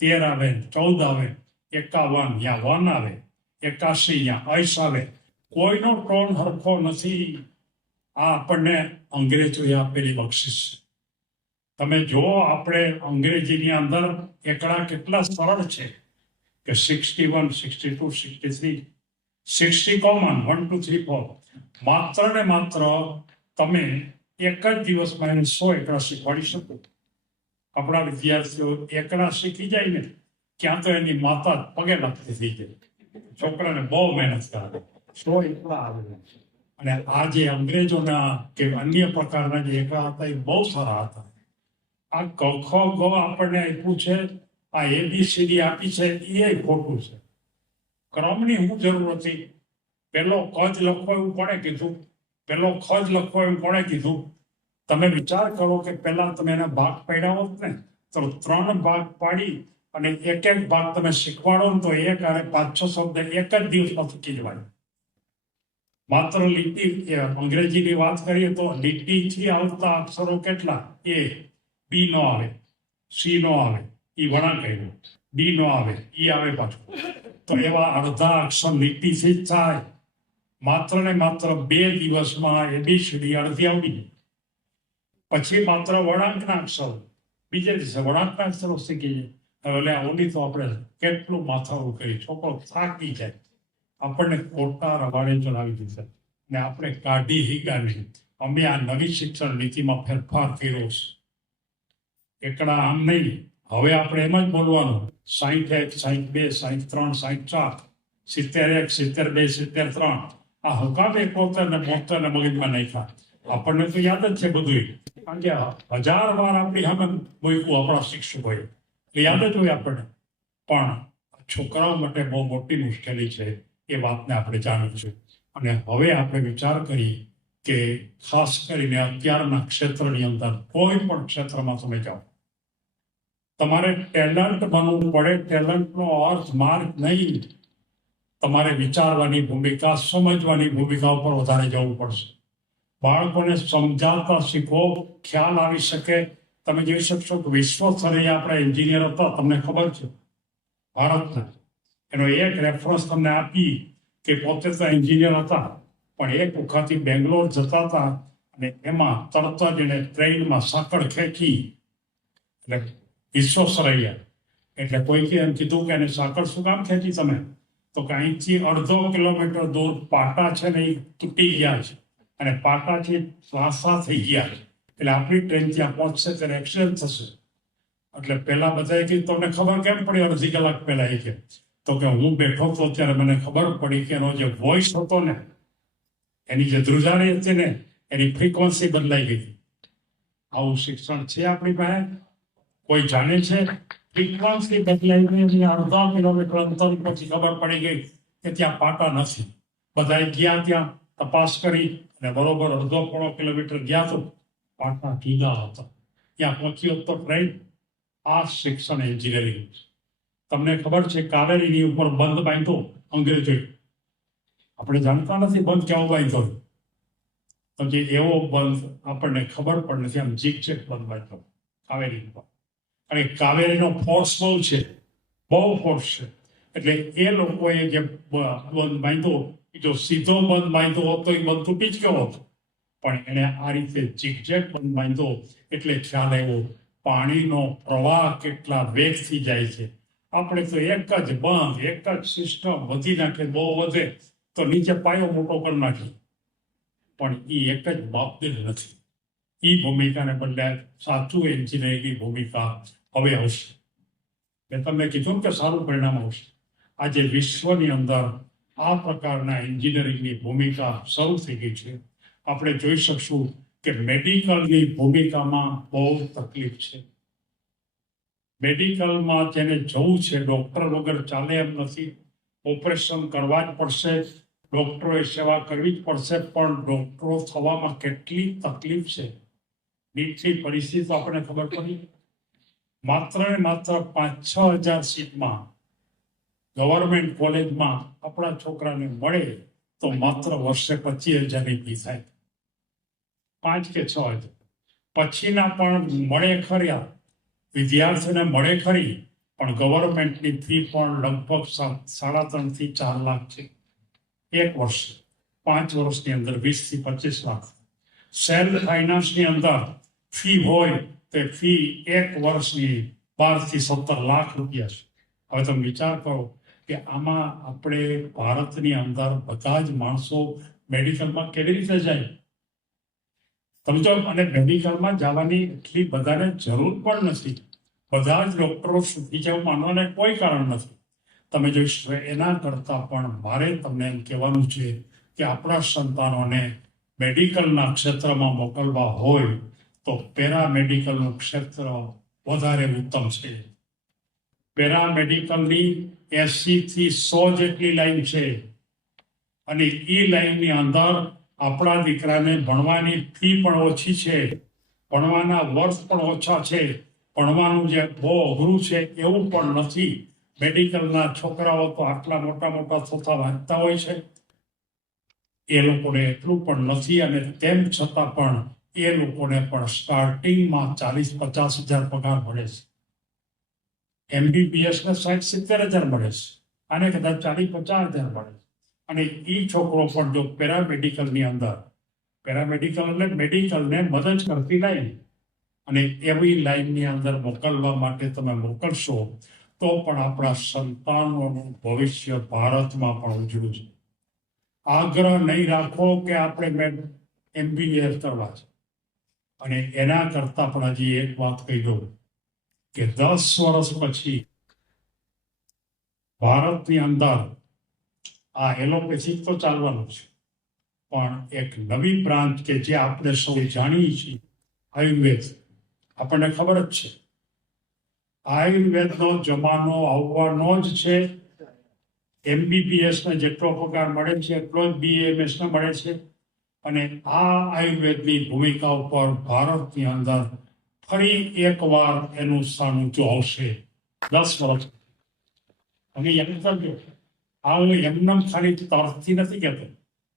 13 આવે, 14 આવે, 51 ત્યાં 1 આવે, 81 ત્યાં 80 આવે. કોઈનો ટોન હરખો નથી. આ આપણને અંગ્રેજોએ આપેલી બક્ષિસ છે. તમે જો આપણે અંગ્રેજીની અંદર એકડા કેટલા સરળ છે કે 61, 62, 63, 60 કોમન, 1, 2, 3, 4. માત્ર ને માત્ર તમે એક જ દિવસમાં એને 100 એકડા શીખવાડી શકો. આપણા વિદ્યાર્થીઓ એકડા શીખી જાય ને ક્યાં તો એની માતા પગે લાગતી થઈ જાય. છોકરાને બહુ મહેનત કરે, 100 એકડા આવે. અને આ જે અંગ્રેજોના કે અન્ય પ્રકારના જે એકડા હતા એ બહુ સારા હતા. આ ક ખ ગ આપણને આપ્યું છે, આ ABCD આપી છે, એ ખોટું છે. ક્રમની શું જરૂર હતી? પેલો ક જ લખવો એવું કોણે કીધું? પેલો ખ જ લખવો એવું કોણે કીધું? તમે વિચાર કરો કે પહેલા તમે એના ભાગ પાડ્યા હોત ને તો 3 ભાગ પાડી અને એક ભાગ તમે શીખવાડો ને તો એક અને 5-6 શબ્દ એક જ દિવસમાં શીખી જવાય. માત્ર લીટી, અંગ્રેજીની વાત કરીએ તો લીટીથી આવતા અક્ષરો કેટલા? A, B નો આવે, C નો આવે, E વળાંક આવ્યો, D નો આવે, E આવે પાછું. તો એવા અડધા અક્ષર લીટીથી જ થાય. માત્ર ને માત્ર 2 દિવસમાં ABCD અડધી આવડી. પછી માત્ર વળાંકના અક્ષરો, બીજે દિવસે વળાંકના અક્ષરો શીખી જાય. એટલે ઓલી તો આપણે કેટલું માથાવું કરી, છોકરો થાકી જાય. આપણને ખોટા રવાડે ચલાવી દીધા ને આપણે કાઢી હીગા નહીં. અમે આ નવી શિક્ષણ નીતિમાં ફેરફાર કર્યો છે. એકડા આમ નહીં. હવે આપણે એમ જ બોલવાનું 61, 62, 63, 64, 71, 72, 73. આ હકામ 71 ને 72 ને મગજમાં નાખ્યા. આપણને તો યાદ જ છે બધું, કારણ કે 1000 વાર આપણી સામે મૂક્યું આપણા શિક્ષકોએ, યાદ જ હોય આપણને. પણ છોકરાઓ માટે બહુ મોટી મુશ્કેલી છે. એ વાતને આપણે જાણવું છે. અને હવે આપણે વિચાર કરીએ કે ખાસ કરીને અત્યારના ક્ષેત્રની અંદર કોઈ પણ ક્ષેત્રમાં તમે જાઓ, તમારે ટેલેન્ટ બનવું પડે. ટેલેન્ટનો અર્થ માર્ક નહીં. તમારે વિચારવાની ભૂમિકા, સમજવાની ભૂમિકા ઉપર વધારે જવું પડશે. બાળકોને સમજાવતા શીખો, ખ્યાલ આવી શકે. તમે જોઈ શકશો કે વિશ્વ સ્તરે આપણા એન્જિનિયર હતા, તમને ખબર છે ભારતના. એનો એક રેફરન્સ તમને આપી કે પોતે તો એન્જિનિયર હતા પણ એક વખતથી બેંગ્લોર જતા હતા અને એમાં તરત જ એને ટ્રેનમાં સાંકળ ખેંચી એટલે વિશ્વેશ્વરૈયા. એટલે કોઈકે એમ કીધું કે એને સાંકળ શું કામ ખેંચી તમે? તો કે અહીંથી 1/2 કિલોમીટર દૂર પાટા છે ને એ તૂટી ગયા છે અને પાટાથી ત્રાસા થઈ ગયા છે. એટલે આપણી ટ્રેન ત્યાં પહોંચશે ત્યારે એક્સિડન્ટ થશે. એટલે પેલા બધાએ કીધું તમને ખબર કેમ પડી? અડધી કલાક પહેલા એ કે તો કે હું બેઠો હતો ત્યારે મને ખબર પડી કે એનો જે વોઇસ હતો ને, એની જે ધ્રુજારી હતી ને, એની ફ્રીક્વન્સી બદલાઈ ગઈ. આવું શિક્ષણ છે આપણી પાસે? કોઈ જાણે છે? ફ્રીક્વન્સી બદલાઈ ગઈ, 1/2 કિલોમીટર અંતર પછી ખબર પડી ગઈ કે ત્યાં પાટા નથી. બધા ગયા ત્યાં તપાસ કરી અને બરોબર 1.5 કિલોમીટર ગયા તો પાટા ઢીલા હતા, ત્યાં પહોંચ્યો તો ટ્રેન. આ શિક્ષણ એન્જિનિયરિંગ. તમને ખબર છે કાવેરીની ઉપર બંધ બાંધ્યો અંગ્રેજોએ. આપણે જાણતા નથી બંધ કેવો બાંધ્યો, તો જે એવો બંધ આપણને ખબર પણ નથી, આમ ઝીકઝેક બંધ બાંધ્યો કાવેરી ઉપર. અને કાવેરીનો ફોર્સ બહુ છે, બહુ ફોર્સ છે. એટલે એ લોકોએ જે બંધ બાંધ્યો, જો સીધો બંધ બાંધ્યો હોત તો એ બંધ તૂટી જ ગયો હતો, પણ એને આ રીતે ઝીકઝેક બંધ બાંધ્યો એટલે ખ્યાલ આવ્યો પાણીનો પ્રવાહ કેટલા વેગથી જાય છે. આપણે તો એક જ બંધ, એક જ સિસ્ટમ વધી નાખે, બહુ વધે તો નીચે પાયો મોટો કરી નાખી, પણ એ એક જ બાબત નથી. એ ભૂમિકાને બદલે સાચું એન્જિનિયરિંગની ભૂમિકા હવે આવશે. મેં તમને કીધું કે સારું પરિણામ આવશે. આજે વિશ્વની અંદર આ પ્રકારના એન્જિનિયરિંગની ભૂમિકા શરૂ થઈ ગઈ છે. આપણે જોઈ શકશું કે મેડિકલની ભૂમિકામાં બહુ તકલીફ છે. મેડિકલમાં જેને જવું છે, ડોક્ટર વગર ચાલે એમ નથી. ઓપરેશન કરવા જ પડશે, ડોક્ટરોએ સેવા કરવી જ પડશે, પણ ડોક્ટરો થવામાં કેટલી તકલીફ છે. નીચી પરિસ્થિતિ આપણને ખબર પડી. માત્ર ને માત્ર 5-6 હજાર સીટમાં ગવર્મેન્ટ કોલેજમાં આપણા છોકરાને મળે તો માત્ર વર્ષે 25,000ની ફી થાય. 5 કે 6 હજાર પછીના પણ મળે ખરી, વિદ્યાર્થીઓને મળે ખરી, પણ ગવર્મેન્ટની ફી પણ લગભગ 3.5 થી 4 લાખ છે એક વર્ષ. 5 વર્ષની અંદર 20 થી 25 લાખ. સેલ્ફ ફાઇનાન્સની અંદર ફી હોય તે ફી એક વર્ષની 12 થી 17 લાખ રૂપિયા છે. હવે તમે વિચાર કરો કે આમાં આપણે ભારતની અંદર બધા જ માણસો મેડિકલમાં કેવી રીતે જાય સમજો. અને મેડિકલમાં જવાની એટલી બધાને જરૂર પણ નથી. બધા જ ડોક્ટરો સુધી જવું માનવાને કોઈ કારણ નથી. તમે જોઈશો એના કરતાં પણ મારે તમને એમ કહેવાનું છે કે આપણા સંતાનોને મેડિકલના ક્ષેત્રમાં મોકલવા હોય તો પેરામેડિકલનું ક્ષેત્ર વધારે ઉત્તમ છે. પેરામેડિકલની 80 થી 100 જેટલી લાઈન છે, અને એ લાઈનની અંદર આપણા દીકરાને ભણવાની ફી પણ ઓછી છે, ભણવાના વર્ષ પણ ઓછા છે, ભણવાનું જે બહુ અઘરું છે એવું પણ નથી. મેડિકલના છોકરાઓ તો આટલા મોટા મોટા થતા વાંચતા હોય છે, એ લોકોને એટલું પણ નથી. અને તેમ છતાં પણ એ લોકોને પણ સ્ટાર્ટિંગમાં 40-50 હજાર પગાર મળે છે. MBBS ને 60-70 હજાર મળે છે, આને કદાચ 40-50 હજાર મળે છે. અને એ છોકરો પણ જો પેરામેડિકલની અંદર, પેરામેડિકલ એટલે મેડિકલને મદદ કરતી લાઈન, અને એવી લાઈનની અંદર મોકલવા માટે તમે મોકલશો તો પણ આપણા સંતાનોનું ભવિષ્ય ભારતમાં પણ ઉજળું છે. આગ્રહ નહીં રાખો કે આપણે MBBS કરવા છે. અને એના કરતાં પણ હજી એક વાત કહી દઉં કે 10 વર્ષ પછી ભારતની અંદર આ એલોપેથી તો ચાલવાનું છે, પણ એક નવી બ્રાન્ચ કે જે આપણે સૌ જાણીએ છીએ, આયુર્વેદ. આપણને ખબર જ છે આયુર્વેદનો જમાનો આવવાનો જ છે. MBBS ને જેટલો પગાર મળે છે એટલો જ BAMS ને મળે છે. અને આ આયુર્વેદની ભૂમિકા ઉપર ભારતની અંદર ફરી એકવાર એનું સ્થાન ઊંચું આવશે 10 વર્ષ. અને એમ કરજો, આ હું એમનેમ ખાલી તરફથી નથી કહેતો.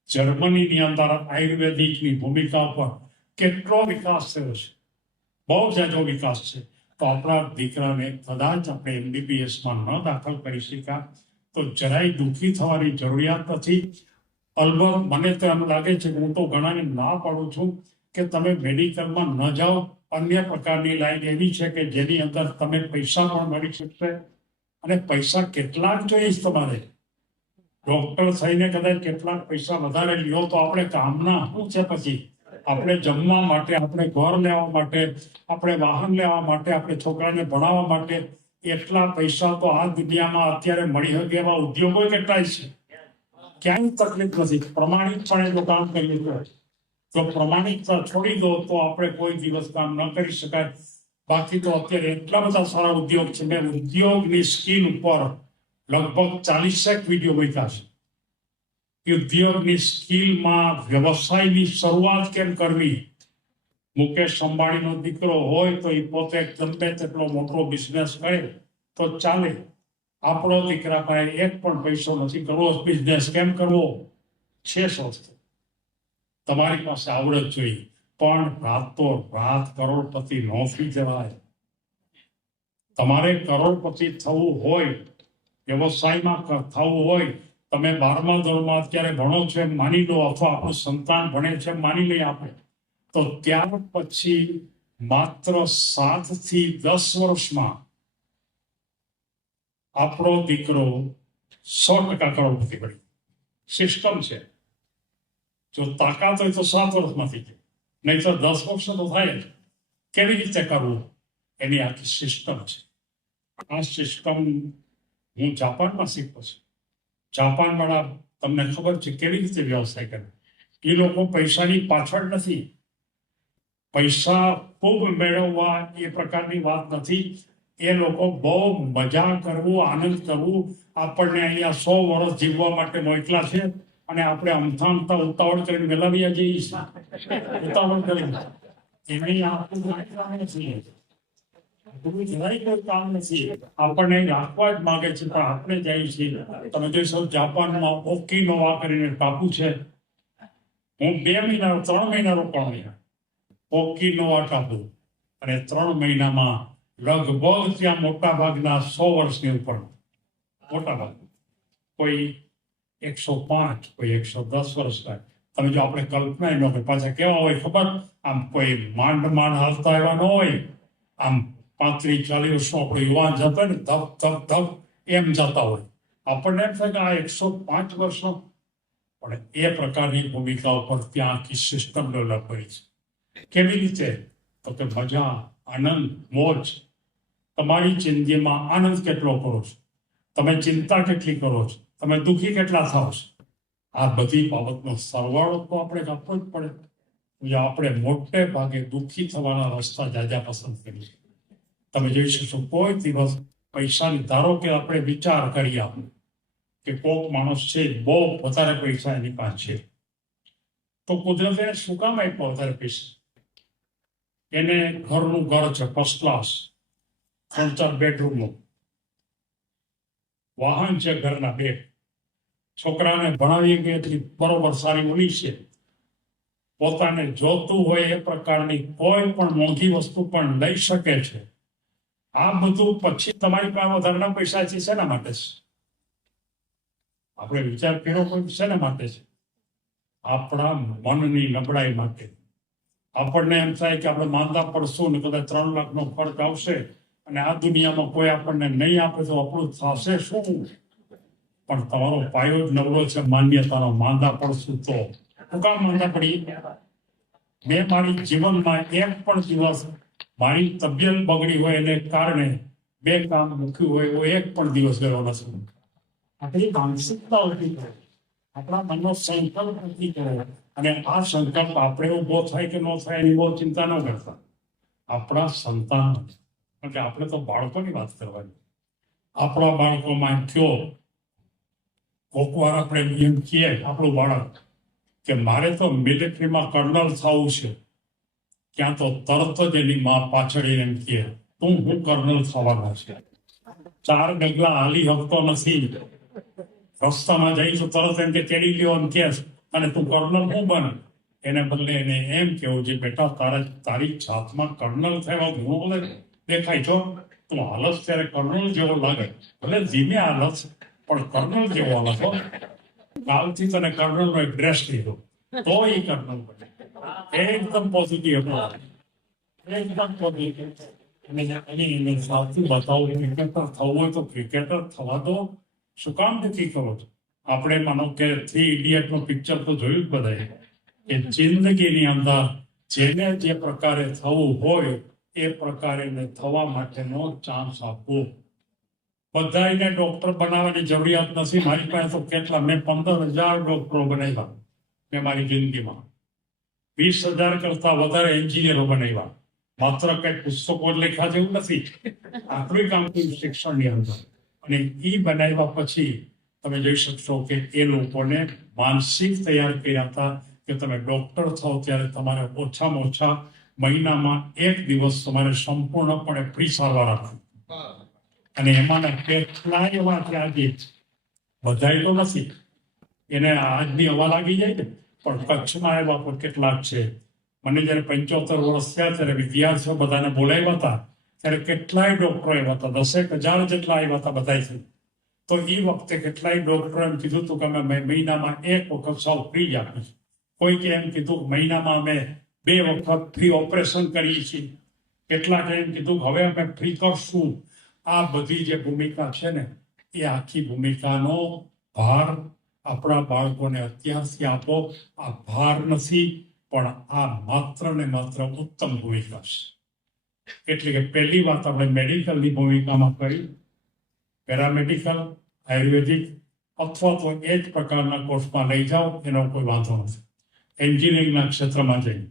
જર્મનીની અંદર આયુર્વેદિકની ભૂમિકા ઉપર કેટલો વિકાસ થયો છે, બહુ જાજો વિકાસ છે. તો આપણા દીકરાને કદાચ આપણે MBBSમાં ન દાખલ કરી શક્યા તો જરાય દુઃખી થવાની જરૂરિયાત નથી. અલબત્ત મને તો એમ લાગે છે કે હું તો ઘણાને ના પાડું છું કે તમે મેડિકલમાં ન જાઓ. અન્ય પ્રકારની લાઈન એવી છે કે જેની અંદર તમે પૈસા પણ મળી શકશે. અને પૈસા કેટલાક જોઈએ તમારે, ડોક્ટર થઈને કદાચ કેટલાક પૈસા વધારે લ્યો તો આપણે કામના શું છે પછી? આપણે જમવા માટે, આપણે ઘર લેવા માટે, આપણે વાહન લેવા માટે, આપણે છોકરાને ભણાવવા માટે એટલા પૈસા તો આ દુનિયામાં અત્યારે મળી શકે એવા ઉદ્યોગો કેટલાય છે. ક્યાંય તકલીફ નથી, પ્રમાણિકપણે જો કામ કરીએ તો. જો પ્રમાણિકતા છોડી દો તો આપણે કોઈ દિવસ કામ ન કરી શકાય. બાકી તો અત્યારે એટલા બધા સારા ઉદ્યોગ છે. મેં ઉદ્યોગની સ્કીલ ઉપર લગભગ 40 વિડીયો મૂક્યા છે. ઉદ્યોગની સ્કિલમાં વ્યવસાયની શરૂઆત કેમ કરવી. મુકેશ અંબાણીનો દીકરો હોય તો એ પોતે ગમે તેટલો મોટો બિઝનેસ કરે તો ચાલે. આપણો દીકરા પાસે એક પણ પૈસો નથી કરવો, બિઝનેસ કેમ કરવો છે સસ્તો. તમારી પાસે આવડત જોઈએ, પણ રાતો રાત કરોડપતિ ન થઈ જવાય. તમારે કરોડપતિ થવું હોય, વ્યવસાયમાં થવું હોય, તમે 12મા ધોરણમાં અત્યારે ભણો છો એમ માની લો, અથવા આપણું સંતાન ભણે છે એમ માની લઈએ આપણે, તો ત્યાર પછી માત્ર 7 થી 10 વર્ષમાં આપણો દીકરો 100% કરોડપતિ બની. સિસ્ટમ છે. જો તાકાત હોય તો 7 વર્ષમાં થઈ જાય, નહીં તો 10 વર્ષ તો થાય જ. કેવી રીતે કરવું એની આખી સિસ્ટમ છે. આ સિસ્ટમ હું જાપાનમાં શીખ્યો છું. જાપાન વાળા, તમને ખબર છે કેવી રીતે વ્યવસાય કરે. એ લોકો પૈસાની પાછળ નથી. પૈસા ખૂબ મેળવવા એ પ્રકારની વાત નથી. એ લોકો બહુ મજા કરવું, આનંદ કરવું. આપણને અહીંયા 100 વર્ષ જીવવા માટે મોકલા છે અને આપણે અમથા અમથા ઉતાવળ કરીને વેલાવ્યા જઈએ છીએ. ઉતાવળ કરીને એમની કામ નથી. આપણને રાખવા જ માંગે છે, પણ આપણે જઈએ છીએ. તમે જોઈશો જાપાનમાં ઓકિનોવા કરીને ટાપુ છે. હું 2 મહિના 3 મહિના રોકાણો ઓકિનોવા ટાપુ, અને 3 મહિનામાં લગભગ ત્યાં મોટા ભાગના 100 વર્ષની ઉપર, મોટા ભાગ, કોઈ 105, કોઈ 110 વર્ષના. તમે જો આપણે કલ્પના ન હોય, પાછા કેવા હોય ખબર, આમ કોઈ માંડ હાલતા એવા ન હોય. આમ 35-40 વર્ષનો આપણો યુવાન જતો હોય ને, ધપ ધપ ધપ એમ જતા હોય. આપણને એમ થાય કે આ 105 વર્ષનો, પણ એ પ્રકારની ભૂમિકા ઉપર ત્યાં આખી સિસ્ટમ ડેવલપ કરી છે. કેવી રીતે? તો કે મજા, આનંદ, મોજ. તમારી જિંદગીમાં આનંદ કેટલો કરો છો, તમે ચિંતા કેટલી કરો છો, તમે દુઃખી કેટલા થાવ છો, આ બધી બાબતનો સરવાળો તો આપણે આપવો જ પડે. આપણે મોટે ભાગે દુઃખી થવાના રસ્તા જાજા પસંદ કરીએ. તમે જોઈ શકશો કોઈ દિવસ પૈસાની, ધારો કે આપણે વિચાર કરીએ આપણે કે કોક માણસ છે બહુ વધારે પૈસા એની પાસે છે, તો કુદરતે શું કામ આપ્યો વધારે પૈસા? એને ઘરનું ઘર છે, ફર્સ્ટ ક્લાસ, 3-4 બેડરૂમનું વાહન છે, ઘરના 2 છોકરાને ભણાવી ગઈ એટલી બરોબર સારી ઓલી છે. પોતાને જોતું હોય એ પ્રકારની કોઈ પણ મોંઘી વસ્તુ પણ લઈ શકે છે. આ બધું પછી તમારી પાસે વધારાના પૈસા છે શેના માટે છે? આપણે વિચાર કર્યો કોઈ શેના માટે છે? આપણા મનની નબળાઈ માટે. આપણને એમ થાય કે આપણે માંદા પડશું ને કદાચ 3 લાખનો ખર્ચ આવશે અને આ દુનિયામાં કોઈ આપણને નહીં આપે તો આપણું થશે શું? પણ તમારો પાયો જ નબળો છે માન્યતાનો. માંદા પડશું તો શું કામ માંદા પડી? મેં મારી જીવનમાં એક પણ દિવસ મારી તબિયત બગડી હોય એને કારણે 2 કામ મૂક્યું હોય એવો એક પણ દિવસ ગયો નથી. આપણી માનસિકતા ઉભી કરે, આપણા મનનો સંકલ્પ નક્કી કરે, અને આ સંકલ્પ આપણે ઉભો થાય કે ન થાય એની બહુ ચિંતા ન કરતા. આપણા સંતાન, એટલે આપણે તો બાળકોની વાત કરવાની. આપણા બાળકોમાં કયો કોક વાર આપણે એમ કહીએ આપણું બાળક કે મારે તો મિલિટરીમાં કર્નલ થવું છે, ક્યાં તો તરત જ એની માં પાછળ એમ કહે તું હું કર્નલ થવાના છે. 4 ડગલા હાલી શકતો નથી, રસ્તામાં જઈ તો તરત એમ કે તેડી લ્યો એમ કે, અને તું કર્નલ હું બન. એને બદલે એને એમ કેવું છે બેટા તારી જાતમાં કર્નલ થવા ગુણ દેખાય છો, તું હાલત ત્યારે કર્નલ જેવો લાગે, ભલે ધીમે હાલત પણ કર્નલ જેવો હાલત હો. કાલથી તને કર્નલ નો ડ્રેસ લીધો તો એ કર્નલ બને. એકદમ પોઝિટિવ, એકદમ પોઝિટિવ. એની સાચું બતાવું, ક્રિકેટર થવું હોય તો ક્રિકેટર થવા દો. શું કામ નથી કરો છો? આપણે માનો કે 3 ઇડિયટ નું પિક્ચર તો જોયું જ બધાએ, કે જિંદગીની અંદર જેને જે પ્રકારે થવું હોય એ પ્રકારે થવા માટેનો ચાન્સ આપવો. બધાને ડોક્ટર બનાવવાની જરૂરિયાત નથી. મારી પાસે તો કેટલા, મેં 15,000 ડોક્ટરો બનાવ્યા મેં મારી જિંદગીમાં. 20,000 કરતા વધારે એન્જિનિયરો બનાવ્યા. માત્ર કઈ પુસ્તકો લેખા જેવું નથી, આટલું કામ કર્યું શિક્ષણની અંદર. અને એ બનાવ્યા પછી તમે જોઈ શકશો કે એ લોકોને માનસિક તૈયાર કર્યા હતા કે તમે ડોક્ટર થાવ ત્યારે તમારે ઓછામાં ઓછા મહિનામાં 1 દિવસ તમારે સંપૂર્ણપણે ફ્રી સારવાર આપવી. અને એમાંના કેટલાય એવા કે આજે બધાય તો નથી, એને આજની હવા લાગી જાય ને, પણ કચ્છમાં એવા પણ કેટલાક છે. મને જયારે 75 વર્ષ થયા ત્યારે વિદ્યાર્થીઓ બધાને બોલાવ્યા હતા, ત્યારે કેટલાય ડોક્ટરો આવ્યા હતા, 10,000 જેટલા આવ્યા હતા બધાય. તો એ વખતે કેટલાય ડોક્ટરો એમ કીધું હતું કે અમે મહિનામાં 1 વખત સાવ ફ્રી આપીશું. કોઈકે એમ કીધું મહિનામાં અમે 2 વખત ફ્રી ઓપરેશન કરીએ છીએ. કેટલાકે એમ કીધું હવે અમે ફ્રી કરશું. આ બધી જે ભૂમિકા છે ને, એ આખી ભૂમિકાનો ભાર આપણા બાળકોને અત્યારથી આપો. આ ભાર નથી, પણ આ માત્ર ને માત્ર ઉત્તમ ભૂમિકા છે. એટલે કે પહેલી વાત આપણે મેડિકલની ભૂમિકામાં કરી, પેરામેડિકલ, આયુર્વેદિક અથવા તો એ જ પ્રકારના કોર્સમાં લઈ જાઓ, એનો કોઈ વાંધો નથી. એન્જિનિયરિંગના ક્ષેત્રમાં જઈ,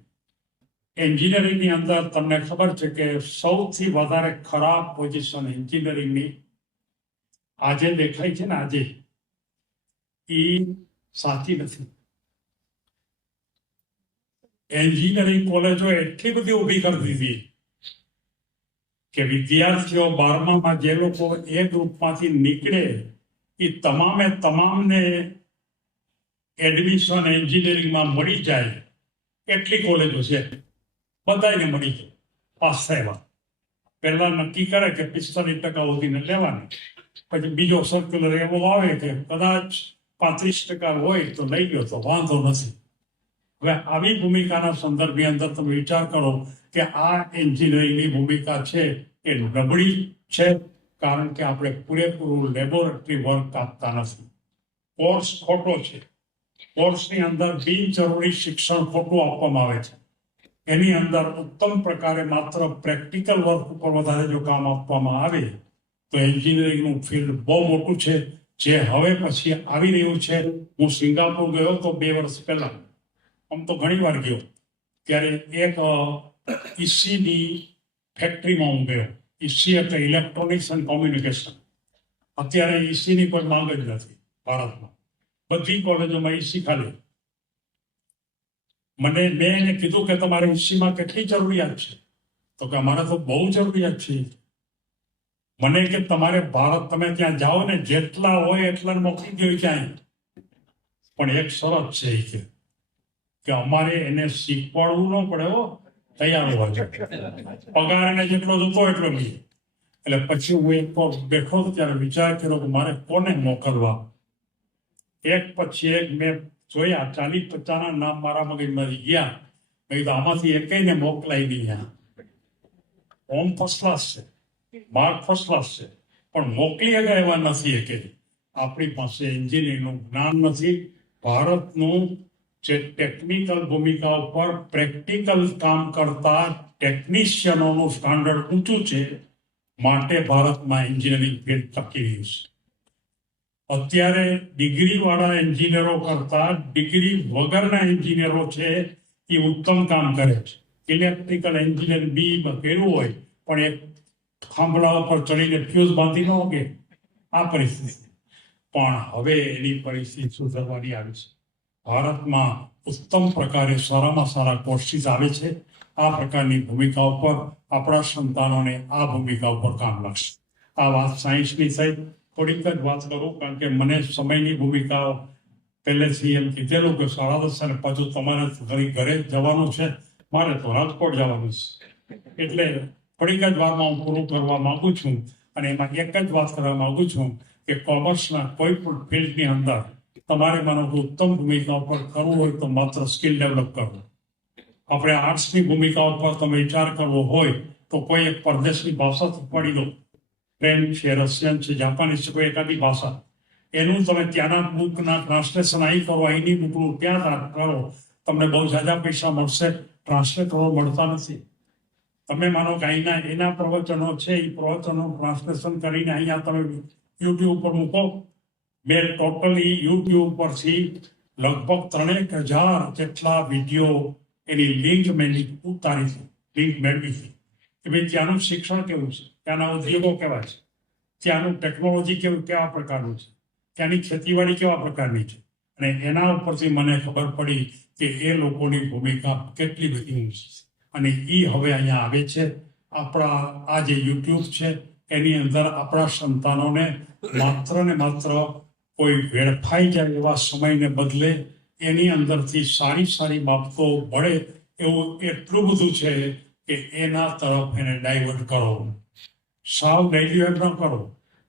એન્જિનિયરિંગની અંદર તમને ખબર છે કે સૌથી વધારે ખરાબ પોઝિશન એન્જિનિયરિંગની આજે દેખાય છે ને, આજે એ સાચી નથી. એન્જિનિયરિંગ કોલેજો એટલી બધી ઊભી કરી દીધી કે વિદ્યાર્થીઓ 12મામાં જે લોકો એ ગ્રુપમાંથી નીકળે એ તમામને એડમિશન એન્જિનિયરિંગમાં મળી જાય એટલી કોલેજો છે. બધાને મળી જાય પાસ થયેલા. પહેલા નક્કી કરે કે 45% સુધીને લેવાની, પછી બીજો સર્ક્યુલર એવો આવે કે કદાચ 35% હોય તો લઈ ગયો તો વાંધો નથી. હવે આવી ભૂમિકાના સંદર્ભની અંદર તમે વિચાર કરો કે આ એન્જિનિયરિંગની ભૂમિકા છે એ નબળી છે, કારણ કે આપણે પૂરેપૂરું લેબોરેટરી વર્ક આપતા નથી. કોર્સ ખોટો છે. કોર્સની અંદર બિનજરૂરી શિક્ષણ ખોટું આપવામાં આવે છે. એની અંદર ઉત્તમ પ્રકારે માત્ર પ્રેક્ટિકલ વર્ક ઉપર વધારે જો કામ આપવામાં આવે તો એન્જિનિયરિંગનું ફિલ્ડ બહુ મોટું છે, જે હવે પછી આવી રહ્યું છે. હું સિંગાપુર ગયો તો 2 વર્ષ પહેલા, આમ તો ઘણી વાર ગયો, ત્યારે એક ઈસીની ફેક્ટરીમાં હું ગયો. ઈસી એટલે ઇલેક્ટ્રોનિક્સ એન્ડ કોમ્યુનિકેશન. અત્યારે ઈસીની કોઈ માંગ જ નથી ભારતમાં. બધી કોલેજોમાં ઈસી ખાલી. મેં એને કીધું કે તમારે ઈસીમાં કેટલી જરૂરિયાત છે? તો કે અમારે તો બહુ જરૂરિયાત છે. મને કે તમારે ભારત, તમે ત્યાં જાઓ ને જેટલા હોય એટલા મોકલી દો ક્યાંય, પણ એક શરત છે કે અમારે એને શીખવાડવું ન પડે, તૈયાર હોવા જોઈએ. પગાર એને જેટલો જોતો એટલો નહીં. એટલે પછી હું એક બેઠો હતો ત્યારે વિચાર કર્યો કે મારે કોને મોકલવા. એક પછી એક મેં જોયા, 40-50 નામ મારા મગજમાંથી ગયા. મેં કીધું આમાંથી એકને મોકલાય નહીં. હોમ ફર્સ્ટ ક્લાસ છે, માર્ક ફર્સ્ટ ક્લાસ છે, પણ મોકલી ગયા એવા નથી કે આપણી પાસે એન્જિનિયરિંગનું જ્ઞાન નથી. ભારતનું જે ટેકનિકલ ભૂમિકા ઉપર પ્રેક્ટિકલ કામ કરતા ટેકનિશિયનોનું સ્ટાન્ડર્ડ ઊંચું છે, માટે ભારતમાં એન્જિનિયરિંગ ફિલ્ડ ટકી રહ્યું છે. અત્યારે ડિગ્રી વાળા એન્જિનિયરો કરતા ડિગ્રી વગરના એન્જિનિયરો છે એ ઉત્તમ કામ કરે છે. ઇલેક્ટ્રિકલ એન્જિનિયર બી કર્યું હોય પણ એક થાંભલા ઉપર ચડીને ફ્યુઝ બાંધી ન હોગે, આ પરિસ્થિતિ. પણ હવે એની પરિસ્થિતિ સુધરવાની આવી છે. ભારતમાં ઉત્તમ પ્રકારે સારામાં સારા કોર્સિસ આવે છે. આ પ્રકારની ભૂમિકા ઉપર આપણા સંતાનોને આ ભૂમિકા ઉપર કામ લાગશે. આ વાત સાયન્સની થઈ. થોડીક જ વાત કરું, કારણ કે મને સમયની ભૂમિકાઓ પહેલેથી એમ કીધેલું કે 10:30 અને પાછું તમારે ઘરે જવાનું છે, મારે તો રાજકોટ જવાનું છે. એટલે થોડીક જ વારમાં હું પૂરું કરવા માંગુ છું. અને એમાં એક જ વાત કરવા માંગુ છું કે કોમર્સના કોઈ પણ ફિલ્ડની અંદર તમારે માનો ઉત્તમ ભૂમિકા ઉપર કરવું હોય તો માત્ર સ્કિલ ડેવલપ કરવું. આપણે આર્ટ્સની ભૂમિકા ઉપર તમે વિચાર કરવો હોય તો કોઈ એક પરદેશની ભાષા પડી લો, ફ્રેન્ચ છે, રશિયન છે, જાપાનીઝ છે, કોઈ એકાદી ભાષા, એનું તમે ત્યાંના બુકના ટ્રાન્સલેશન અહીં કરો, અહીંની બુકનું ત્યાં કરો, તમને બહુ ઝાઝા પૈસા મળશે. ટ્રાન્સલેટ કરવા મળતા નથી. તમે માનો કે અહીંના એના પ્રવચનો છે, એ પ્રવચનો ટ્રાન્સલેશન કરીને અહીંયા તમે યુટ્યુબ ઉપર મૂકો. મેં ટોટલી યુટ્યુબ પરથી લગભગ 3,000 જેટલા વિડીયો એની લિંક મેં ઉતારી છે, લિંક મેળવી છે કે ભાઈ ત્યાંનું શિક્ષણ કેવું છે, ત્યાંના ઉદ્યોગો કેવા છે, ત્યાંનું ટેકનોલોજી કેવા પ્રકારનું છે, ત્યાંની ખેતીવાડી કેવા પ્રકારની છે, અને એના ઉપરથી મને ખબર પડી કે એ લોકોની ભૂમિકા કેટલી બધી ઊંચી છે. અને એ હવે અહીંયા આવે છે. આપણા આ જે યુટ્યુબ છે એની અંદર આપણા સંતાનોને માત્ર ને માત્ર કોઈ વેડફાઈ જાય એવા સમયને બદલે એની અંદરથી સારી સારી બાબતો મળે એવું એટલું બધું છે કે એના તરફ એને ડાયવર્ટ કરો. સાવ ડાયવર્ટ ન કરો,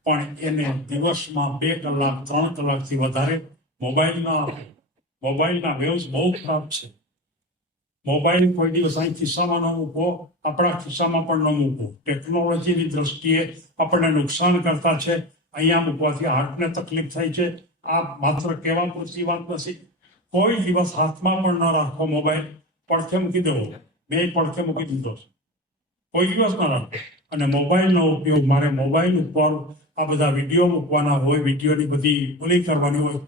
પણ એને દિવસમાં 2 કલાક 3 કલાકથી વધારે મોબાઈલના વેવ્સ બહુ ખરાબ છે. મોબાઈલ કોઈ દિવસ અહીં ખિસ્સામાં ન મૂકો, આપણા ખિસ્સામાં પણ ન મૂકો. ટેકનોલોજીની દ્રષ્ટિએ આપણને નુકસાન કરતા છે. અહીંયા મૂકવાથી હાર્ટને તકલીફ થાય છે. આ માત્ર કહેવા પૂરતી વાત નથી. કોઈ દિવસ હાથમાં પણ ન રાખો મોબાઈલ, પડખે મૂકી દેવો. મેં પડખે મૂકી દીધો છે. કોઈ દિવસ ન રાખો. અને મોબાઈલનો ઉપયોગ મારે મોબાઈલ ઉપર આ બધા વિડીયો મૂકવાના હોય, વિડીયોની બધી ઓલી કરવાની હોય,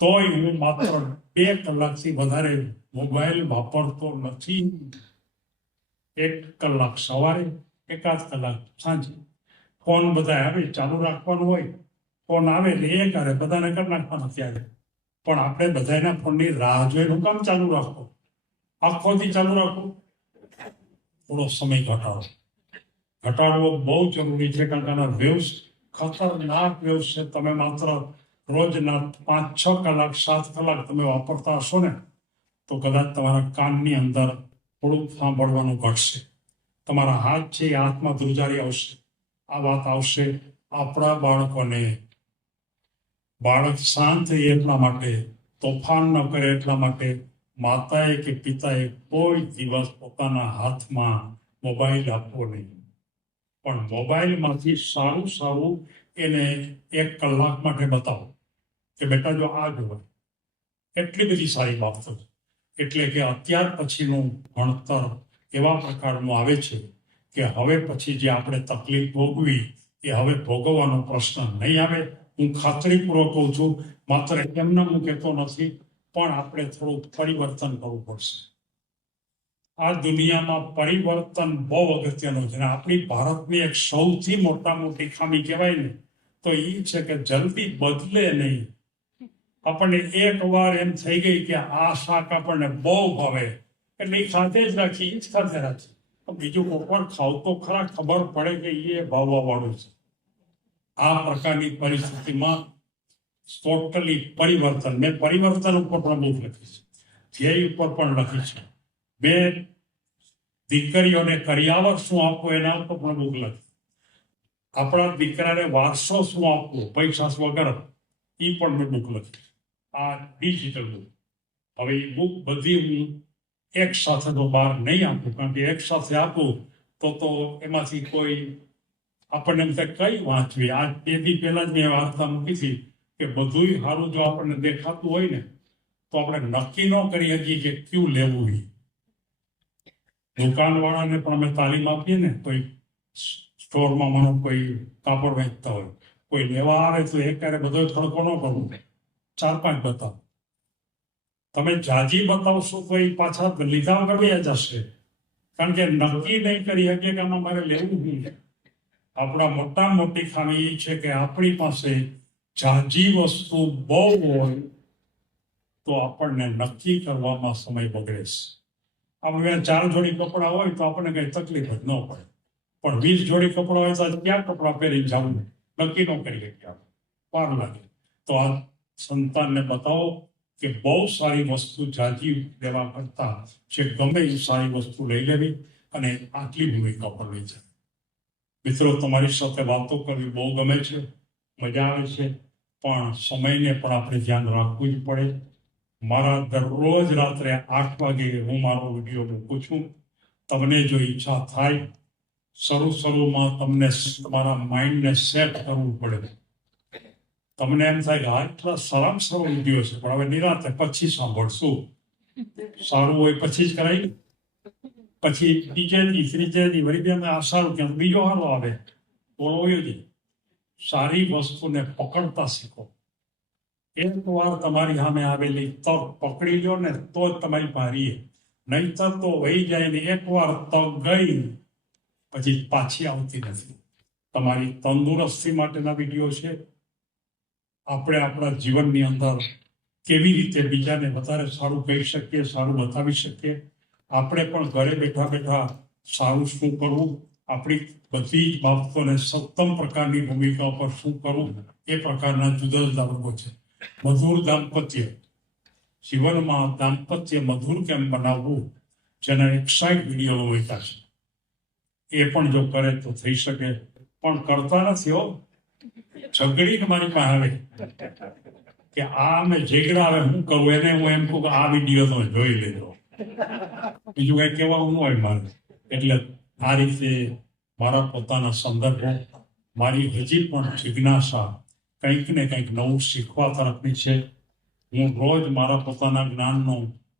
તોય હું માત્ર 2 કલાકથી વધારે મોબાઈલ વાપરતો નથી. 1 કલાક સવારે, 1 કલાક સાંજે. ફોન બધા આવે ચાલુ રાખવાનું હોય, ફોન આવે એટલે એ કરે, બધાને કરી નાખવાનું ત્યારે. પણ આપણે બધાના ફોનની રાહ જોઈને હું કામ ચાલુ રાખો? આખોથી ચાલુ રાખો. થોડો સમય ઘટાડવો બહુ જરૂરી છે, કારણ કે આના વેવ્સ ખતરનાક વેવ્સ છે. તમે માત્ર રોજના 5-6 કલાક 7 કલાક તમે વાપરતા હશો ને તો કદાચ તમારા કાનની અંદર થોડુંક સાંભળવાનું ઘટશે. તમારા હાથ છે એ હાથમાં ધ્રુજારી આવશે. આ વાત આવશે આપણા બાળકોને. બાળક શાંત રહે એટલા માટે, તોફાન ન કરે એટલા માટે માતાએ કે પિતાએ કોઈ દિવસ પોતાના હાથમાં મોબાઈલ આપવો નહીં. પણ મોબાઈલમાંથી સારું એને 1 કલાક માટે બતાવો કે બેટા જો આ જોવે. એટલી બધી સારી બાબતો છે. એટલે કે અત્યાર પછીનું ભણતર એવા પ્રકારનું આવે છે કે હવે પછી જે આપણે તકલીફ ભોગવી એ હવે ભોગવવાનો પ્રશ્ન નહીં આવે. હું ખાતરીપૂર્વક કહું છું. માત્ર એમને હું કહેતો નથી, પણ આપણે થોડું પરિવર્તન કરવું પડશે. આ દુનિયામાં પરિવર્તન બહુ અગત્યનું છે. આપણી ભારતની એક સૌથી મોટી ખામી કહેવાય ને તો એ છે કે જલ્દી બદલે નહીં. આપણને એક વાર એમ થઈ ગઈ કે આ શાક આપણને બહુ ભાવે એટલે એ ખાતે જ રાખી, એ જ ખાતે રાખી. બીજું કોકવાર ખાવ તો ખરા, ખબર પડે કે એ ભાવવા વાળું છે. આ પ્રકારની પરિસ્થિતિમાં ટોટલી પરિવર્તન. મેં પરિવર્તન ઉપર પણ બુક લખી છે, ધ્યેય ઉપર પણ લખી છે. મેં દીકરીઓને કરિયાવર શું આપવું એના ઉપર પણ બુક લખી. આપણા દીકરાને વારસો શું આપવો પૈસા વગર, એ પણ મેં બુક લખી. આ ડિજિટલ બુક. હવે એ બુક બધી હું એક સાથે તો બહાર નહીં આપું, કારણ કે એક સાથે આપું તો એમાંથી કોઈ આપણને એમ થાય કઈ વાંચવી. આ 2 દી પહેલા જ મેં વાર્તા મૂકી હતી કે બધું સારું જો આપણને દેખાતું હોય ને તો આપણે નક્કી ન કરી શકીએ કે કયું લેવું. દુકાનવાળાને પણ અમે તાલીમ આપીએ ને, કોઈ સ્ટોરમાં મને કોઈ કાપડ વેચતા હોય, કોઈ લેવા આવે તો એક ક્યારે બધો ખડકો ન કરવો, 4-5 બતાવો. તમે જાજી બતાવશો તો એ પાછા લીધા વગર વયા જશે, કારણ કે નક્કી નહીં કરી શકીએ કે આમાં મારે લેવું નહીં. આપણા મોટી ખામી એ છે કે આપણી પાસે જાજી વસ્તુ બહુ હોય તો આપણને નક્કી કરવામાં સમય બગડે છે. આપણે 4 જોડી કપડાં હોય તો આપણને કઈ તકલીફ જ ન પડે, પણ 20 જોડી કપડાં હોય તો ક્યાં કપડાં પહેરીને જવું નક્કી ન કરી શકીએ, વાર લાગે. તો આ સંતાનને બતાવો કે બહુ સારી વસ્તુ જાજી લેવા કરતા છે ગમે એ સારી વસ્તુ લઈ લેવી અને આટલી ભૂમિકા ભરવી છે. મિત્રો, તમારી સાથે વાતો કરવી બહુ ગમે છે, મજા આવે છે, પણ સમયને પણ આપણે ધ્યાન રાખવું જ પડે. મારા દરરોજ રાત્રે 8 વાગે હું મારો વિડીયો મૂકું છું. તમને જો ઈચ્છા થાય, શરૂમાં તમને તમારા માઇન્ડને સેટ કરવું પડે. તમને એમ થાય કે આટલા સારો વિડીયો છે, પણ હવે નિરાતે પછી સાંભળશું. સારું હોય પછી જ કરાય, પછી બીજેથી ત્રીજેથી વળી અમે આ સારું ક્યાં બીજો સારો આવે બોલો. સારી વસ્તુને પકડતા શીખો. એક વાર તમારી સામે આવેલી તક પકડી લો ને તો જ તમારી પારીએ, નહીતર તો વહી જાય ને. એક વાર તક ગઈ પછી પાછી આવતી નથી. તમારી તંદુરસ્તી માટેના વિડીયો છે. આપણે આપણા જીવનની અંદર કેવી રીતે બીજાને વધારે સારું કહી શકીએ, સારું બતાવી શકીએ, આપણે પણ ઘરે બેઠા બેઠા સારું શું કરવું, આપણી બધી જ બાબતોને સત્તમ પ્રકારની ભૂમિકા પર શું કરવું, એ પ્રકારના જુદા જુદા વર્ગો છે. મધુર દાંપત્ય, જીવનમાં દાંપત્ય મધુર કેમ બનાવવું, જેના 61 વિડીયો મૂક્યા છે. એ પણ જો કરે તો થઈ શકે, પણ કરતા નથી. હો, ઝઘડીને મારી પાસે આવે કે આ અમે ઝઘડા આવે શું કરું, એને હું એમ કહું કે આ વિડીયો તમે જોઈ લેજો, બીજું કઈ કહેવાનું ન હોય મારે. એટલે આ રીતે મારા પોતાના સંદર્ભો, મારી હજી પણ જિજ્ઞાસા કંઈક ને કંઈક નવું શીખવા તરફની છે. હું રોજ મારા પોતાના જ્ઞાનનો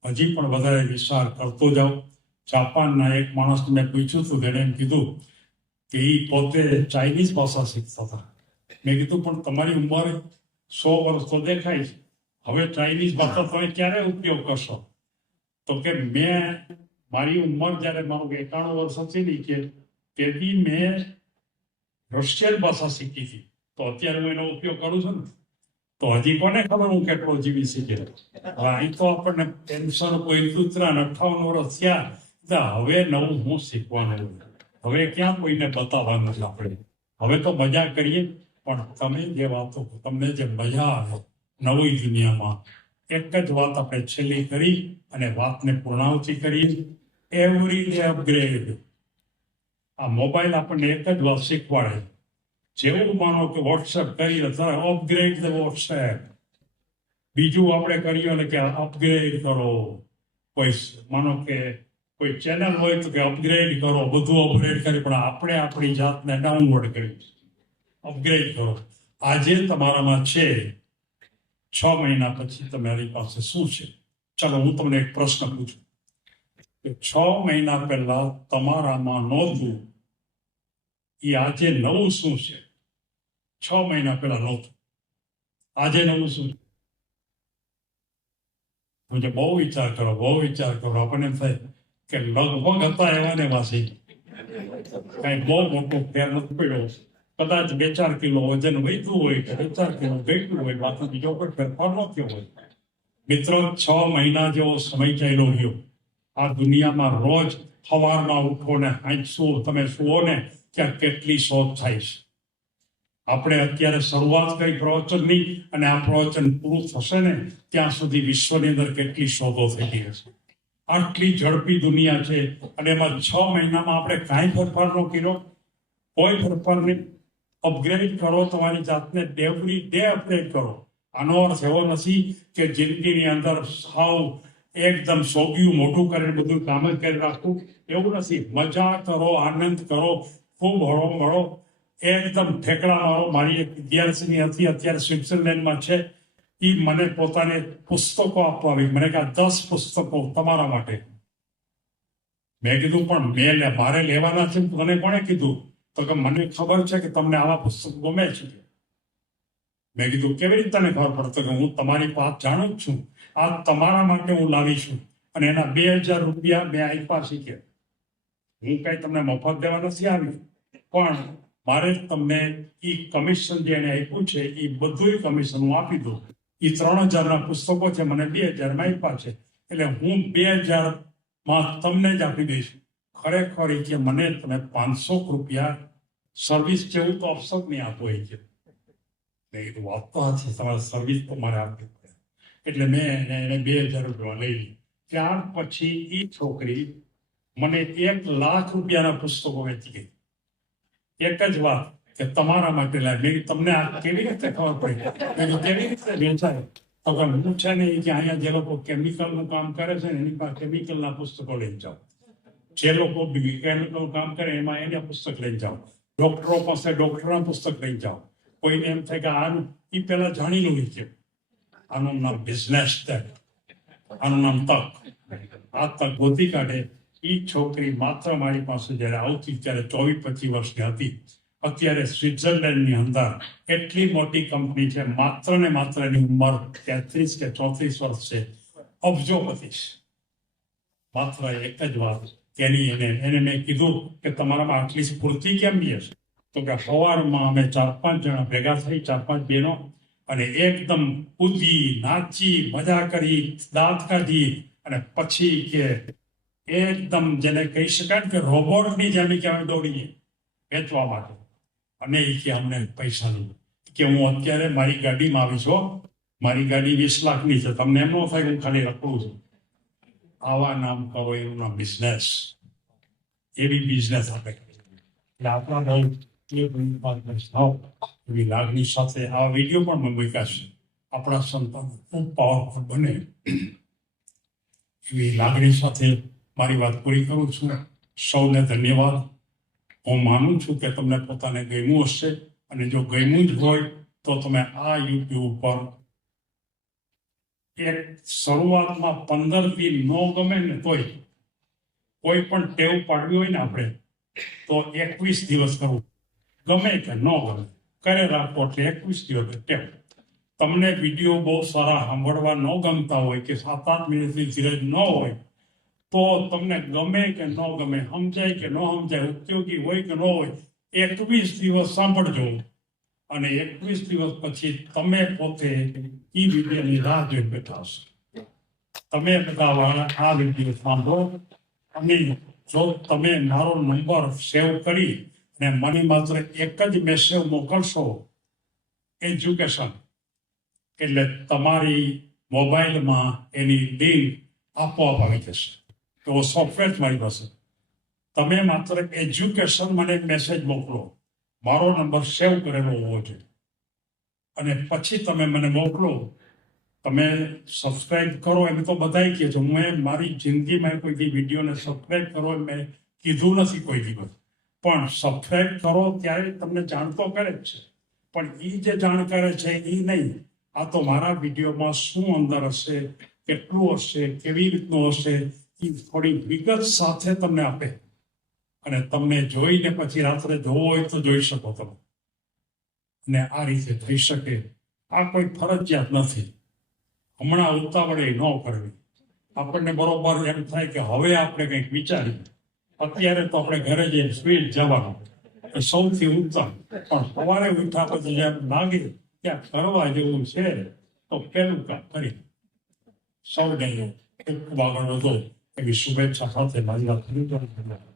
હજી પણ વધારે વિસ્તાર કરતો જાઉં. જાપાનના એક માણસને મેં પૂછ્યું હતું, તેણે એમ કીધું કે એ પોતે ચાઇનીઝ ભાષા શીખતા હતા. મેં કીધું પણ તમારી ઉંમર 100 વર્ષ તો દેખાય છે, હવે ચાઇનીઝ ભાષા તમે ક્યારે ઉપયોગ કરશો? તો કે મેં મારી ઉંમર જ્યારે મારું 91 વર્ષ હતી ને, કે તેથી મેં રશિયન ભાષા શીખી હતી, તો અત્યારે હું એનો ઉપયોગ કરું છું ને. તો હજી કોને ખબર હું કેટલો જીવી શીખે. અહીં તો આપણને પેન્શન કોઈ કૂતરા 58 વર્ષ થયા, હવે નવું હું શીખવાનું, હવે ક્યાં કોઈને બતાવવાનું છે આપણે. હવે તો મજા કરીએ, પણ તમે જે વાતો, તમને જે મજા આવે નવી દુનિયામાં, એક જ વાત આપણે છેલ્લી કરી અને વાતને પૂર્ણાવતી કરીએ. Every day upgrade. આ મોબાઈલ આપણને એક જ વાત શીખવાડે, જેવું માનો કે વોટ્સએપ કરીએ તો અપગ્રેડ ધ વોટ્સએપ, બીજું આપણે કરીએ એટલે કે અપગ્રેડ કરો. કોઈ માનો કે કોઈ ચેનલ હોય તો કે અપગ્રેડ કરો, બધું અપગ્રેડ કરી, પણ આપણે આપણી જાતને ડાઉનલોડ કરી અપગ્રેડ કરો. આજે તમારામાં છે, 6 મહિના પછી તમારી પાસે શું છે? ચાલો હું તમને એક પ્રશ્ન પૂછું કે 6 મહિના પહેલા તમારામાં નહોતું, એ આજે નવું શું છે? 6 મહિના પહેલા નહોતું, આજે નવું શું છે? બહુ વિચાર કરો, બહુ વિચાર કરો. આપણને એમ થાય કે લગભગ હતા એવા ને વાસી, કઈ બહુ મોટો ફેર નથી પડ્યો. કદાચ 2-4 કિલો વજન વધ્યું હોય કે 2-4 કિલો ઘટ્યું હોય, બાકી બીજો કોઈ ફેરફાર ન થયો હોય. મિત્રો, 6 મહિના જેવો સમય ચાલ્યો ગયો. આ દુનિયામાં રોજ સવારમાં ઉઠો ને તમે સુવો ને ત્યાં કેટલી શોધ થાય છે. આપણે અત્યારે શરૂઆત કરી પ્રવચનની, અને આ પ્રવચન પૂરું થશે ને ત્યાં સુધી વિશ્વની અંદર કેટલી શોધો થઈ ગઈ હશે. આટલી ઝડપી દુનિયા છે, અને એમાં 6 મહિનામાં આપણે કાંઈ ફેરફાર ન કર્યો, કોઈ ફેરફાર નહીં. અપગ્રેડ કરો તમારી જાતને, એવરી ડે અપગ્રેડ કરો. આનો અર્થ એવો નથી કે જિંદગીની અંદર સાવ એકદમ સોગ્યું મોટું કરીને બધું કામ જ કરી રાખવું, એવું નથી. મજા કરો, આનંદ કરો, ખૂબ હળો મળો, એકદમ ઠેકડા મારો. મારી એક વિદ્યાર્થીની હતી, અત્યારે સ્વિટ્ઝરલેન્ડમાં છે. એ મને પોતાને પુસ્તકો આપવા આવી, મને કહે 10 પુસ્તકો તમારા માટે. મેં કીધું પણ મારે લેવાના છે, તને કોણે કીધું? તો કે મને ખબર છે કે તમને આવા પુસ્તકો ગમે છે. મેં કીધું કેવી રીતે તને ખબર પડતો? કે હું તમારી વાત જાણું જ છું, આ તમારા માટે હું લાવી છું. અને એના 2000 રૂપિયા મેં આપ્યા શીખ્યા. હું કઈ તમને મફત દેવા નથી આવી, પણ મારે તમને એ કમિશન જે એને આપ્યું છે એ બધું કમિશન હું આપી દઉં. એ 3000ના પુસ્તકો છે, મને 2000માં આપ્યા છે, એટલે હું 2000માં તમને જ આપી દઈશ. ખરેખર એ કે મને તમે 500 રૂપિયા સર્વિસ જેવું તો અવસર નહીં આપો. એ કે વાત તો હતી, તમારે સર્વિસ તો મારે આપવી પડે. એટલે મેં એને 2000 રૂપિયા લઈ લીધી. ત્યાર પછી એ છોકરી મને 1 લાખ રૂપિયાના પુસ્તકો વેચી ગઈ. એક જ વાત કે તમારા માટે લાવી. તમને આ કેવી રીતે ખબર પડી? કેવી રીતે વેચાય? તો હું છે ને કે અહીંયા જે લોકો કેમિકલનું કામ કરે છે ને, એની પાસે કેમિકલના પુસ્તકો લઈ જાઓ. જે લોકો કેમિકલ કામ કરે એમાં એના પુસ્તક લઈ જાઓ. ડોક્ટરો પાસે ડોક્ટરના પુસ્તક લઈ જાઓ. કોઈને એમ થાય કે આનું એ પેલા જાણી લો છે, આનું નામ બિઝનેસ છે, આનું નામ તક. આ તક ગોતી કાઢે. એ છોકરી માત્ર મારી પાસે જયારે આવતી ત્યારે 24-25 વર્ષની હતી. અત્યારે સ્વિટ્ઝરલેન્ડની અંદર એટલી મોટી કંપની છે, માત્ર ને માત્ર એની ઉંમર 33 કે 34 વર્ષ છે. અબજોપતિ છે. માત્ર એક જ વાત એને મેં કીધું કે તમારામાં આટલી સ્ફૂર્તિ કેમ બી હશે? તો કે સવારમાં અમે 4-5 જણા ભેગા થઈ, 4-5 બહેનો, અને એકદમ કૂદી નાચી મજા કરી દાંત કાઢી અને પછી કે એકદમ જેને કહી શકાય ને કે રોબોટની જેમ કે અમે દોડીએ વેચવા માટે. અને એ કે અમને પૈસા નહીં કે હું અત્યારે મારી ગાડીમાં આવી છું, મારી ગાડી 20 લાખની છે, તમને એમ ન થાય હું ખાલી રખડું છું. આવા નામ કરો એવું નામ બિઝનેસ, એવી બિઝનેસ આપણે કરીએ. એટલે આપણા એવી લાગણી સાથે આ વિડીયો પણ મેં મૂક્યા છે. આપણા સંતાન ખૂબ પાવરફુલ બને એવી લાગણી સાથે મારી વાત પૂરી કરું છું. સૌને ધન્યવાદ. હું માનું છું કે તમને પોતાને ગમ્યું હશે, અને જો ગમ્યું જ હોય તો તમે આ યુટ્યુબ પર એક શરૂઆતમાં 15 થી ન ગમે ને તોય કોઈ પણ ટેવ પાડવી હોય ને આપણે તો 21 દિવસ કરવું, ગમે કે ન ગમે કરે રાખો એટલે 21 દિવસ ટેવ. તમને વિડીયો બહુ સારા સાંભળવા ન ગમતા હોય કે 7-8 મિનિટની ધીરજ ન હોય તો તમને ગમે કે ન ગમે, સમજાય કે ન સમજાય, ઉપયોગી હોય કે ન હોય, 21 દિવસ સાંભળજો. અને 21 દિવસ પછી તમે પોતે એ વિડીયોની રાહ જોઈ બેઠા હશો. તમે બધા આ વિડીયો સાંભળો અને જો તમે મારો નંબર સેવ કરી અને મને માત્ર એક જ મેસેજ મોકલશો, એજ્યુકેશન, એટલે તમારી મોબાઈલમાં એની લિંક આપોઆપ આવી જશે. તો સોફ્ટવેર મારી પાસે, તમે માત્ર એજ્યુકેશન મને મેસેજ મોકલો, મારો નંબર સેવ કરેલો હોવો જોઈએ, અને પછી તમે મને મોકલો. તમે સબસ્ક્રાઇબ કરો એમ તો બધાય કહે છે, હું મારી જિંદગીમાં કોઈ દી વિડીયોને સબસ્ક્રાઇબ કરો એમ મેં કીધું નથી કોઈ દિવસ. પણ સબસ્ક્રાઇબ કરો ત્યારે તમને જાણ તો કરે જ છે, પણ એ જે જાણ કરે છે એ નહીં. આ તો મારા વિડીયોમાં શું અંદર હશે, કેટલું હશે, કેવી રીતનું હશે, એ થોડી વિગત સાથે તમને આપે. અને તમને જોઈને પછી રાત્રે જોવો હોય તો જોઈ શકો તમે. અને આ રીતે થઈ શકે. આ કોઈ ફરજિયાત નથી. હમણાં ઉતાવળે ન કરવી. આપણને બરોબર એમ થાય કે હવે આપણે કંઈક વિચારીએ, અત્યારે તો આપણે ઘરે જઈને સુઈ જવાનું સૌથી ઉત્તમ. પણ સવારે ઉઠ્યા પછી જેમ લાગે ત્યાં કરવા જેવું છે તો પેલું કામ કરી સૌને એક આગળ વધો એવી શુભેચ્છા સાથે મારી વાત કરી.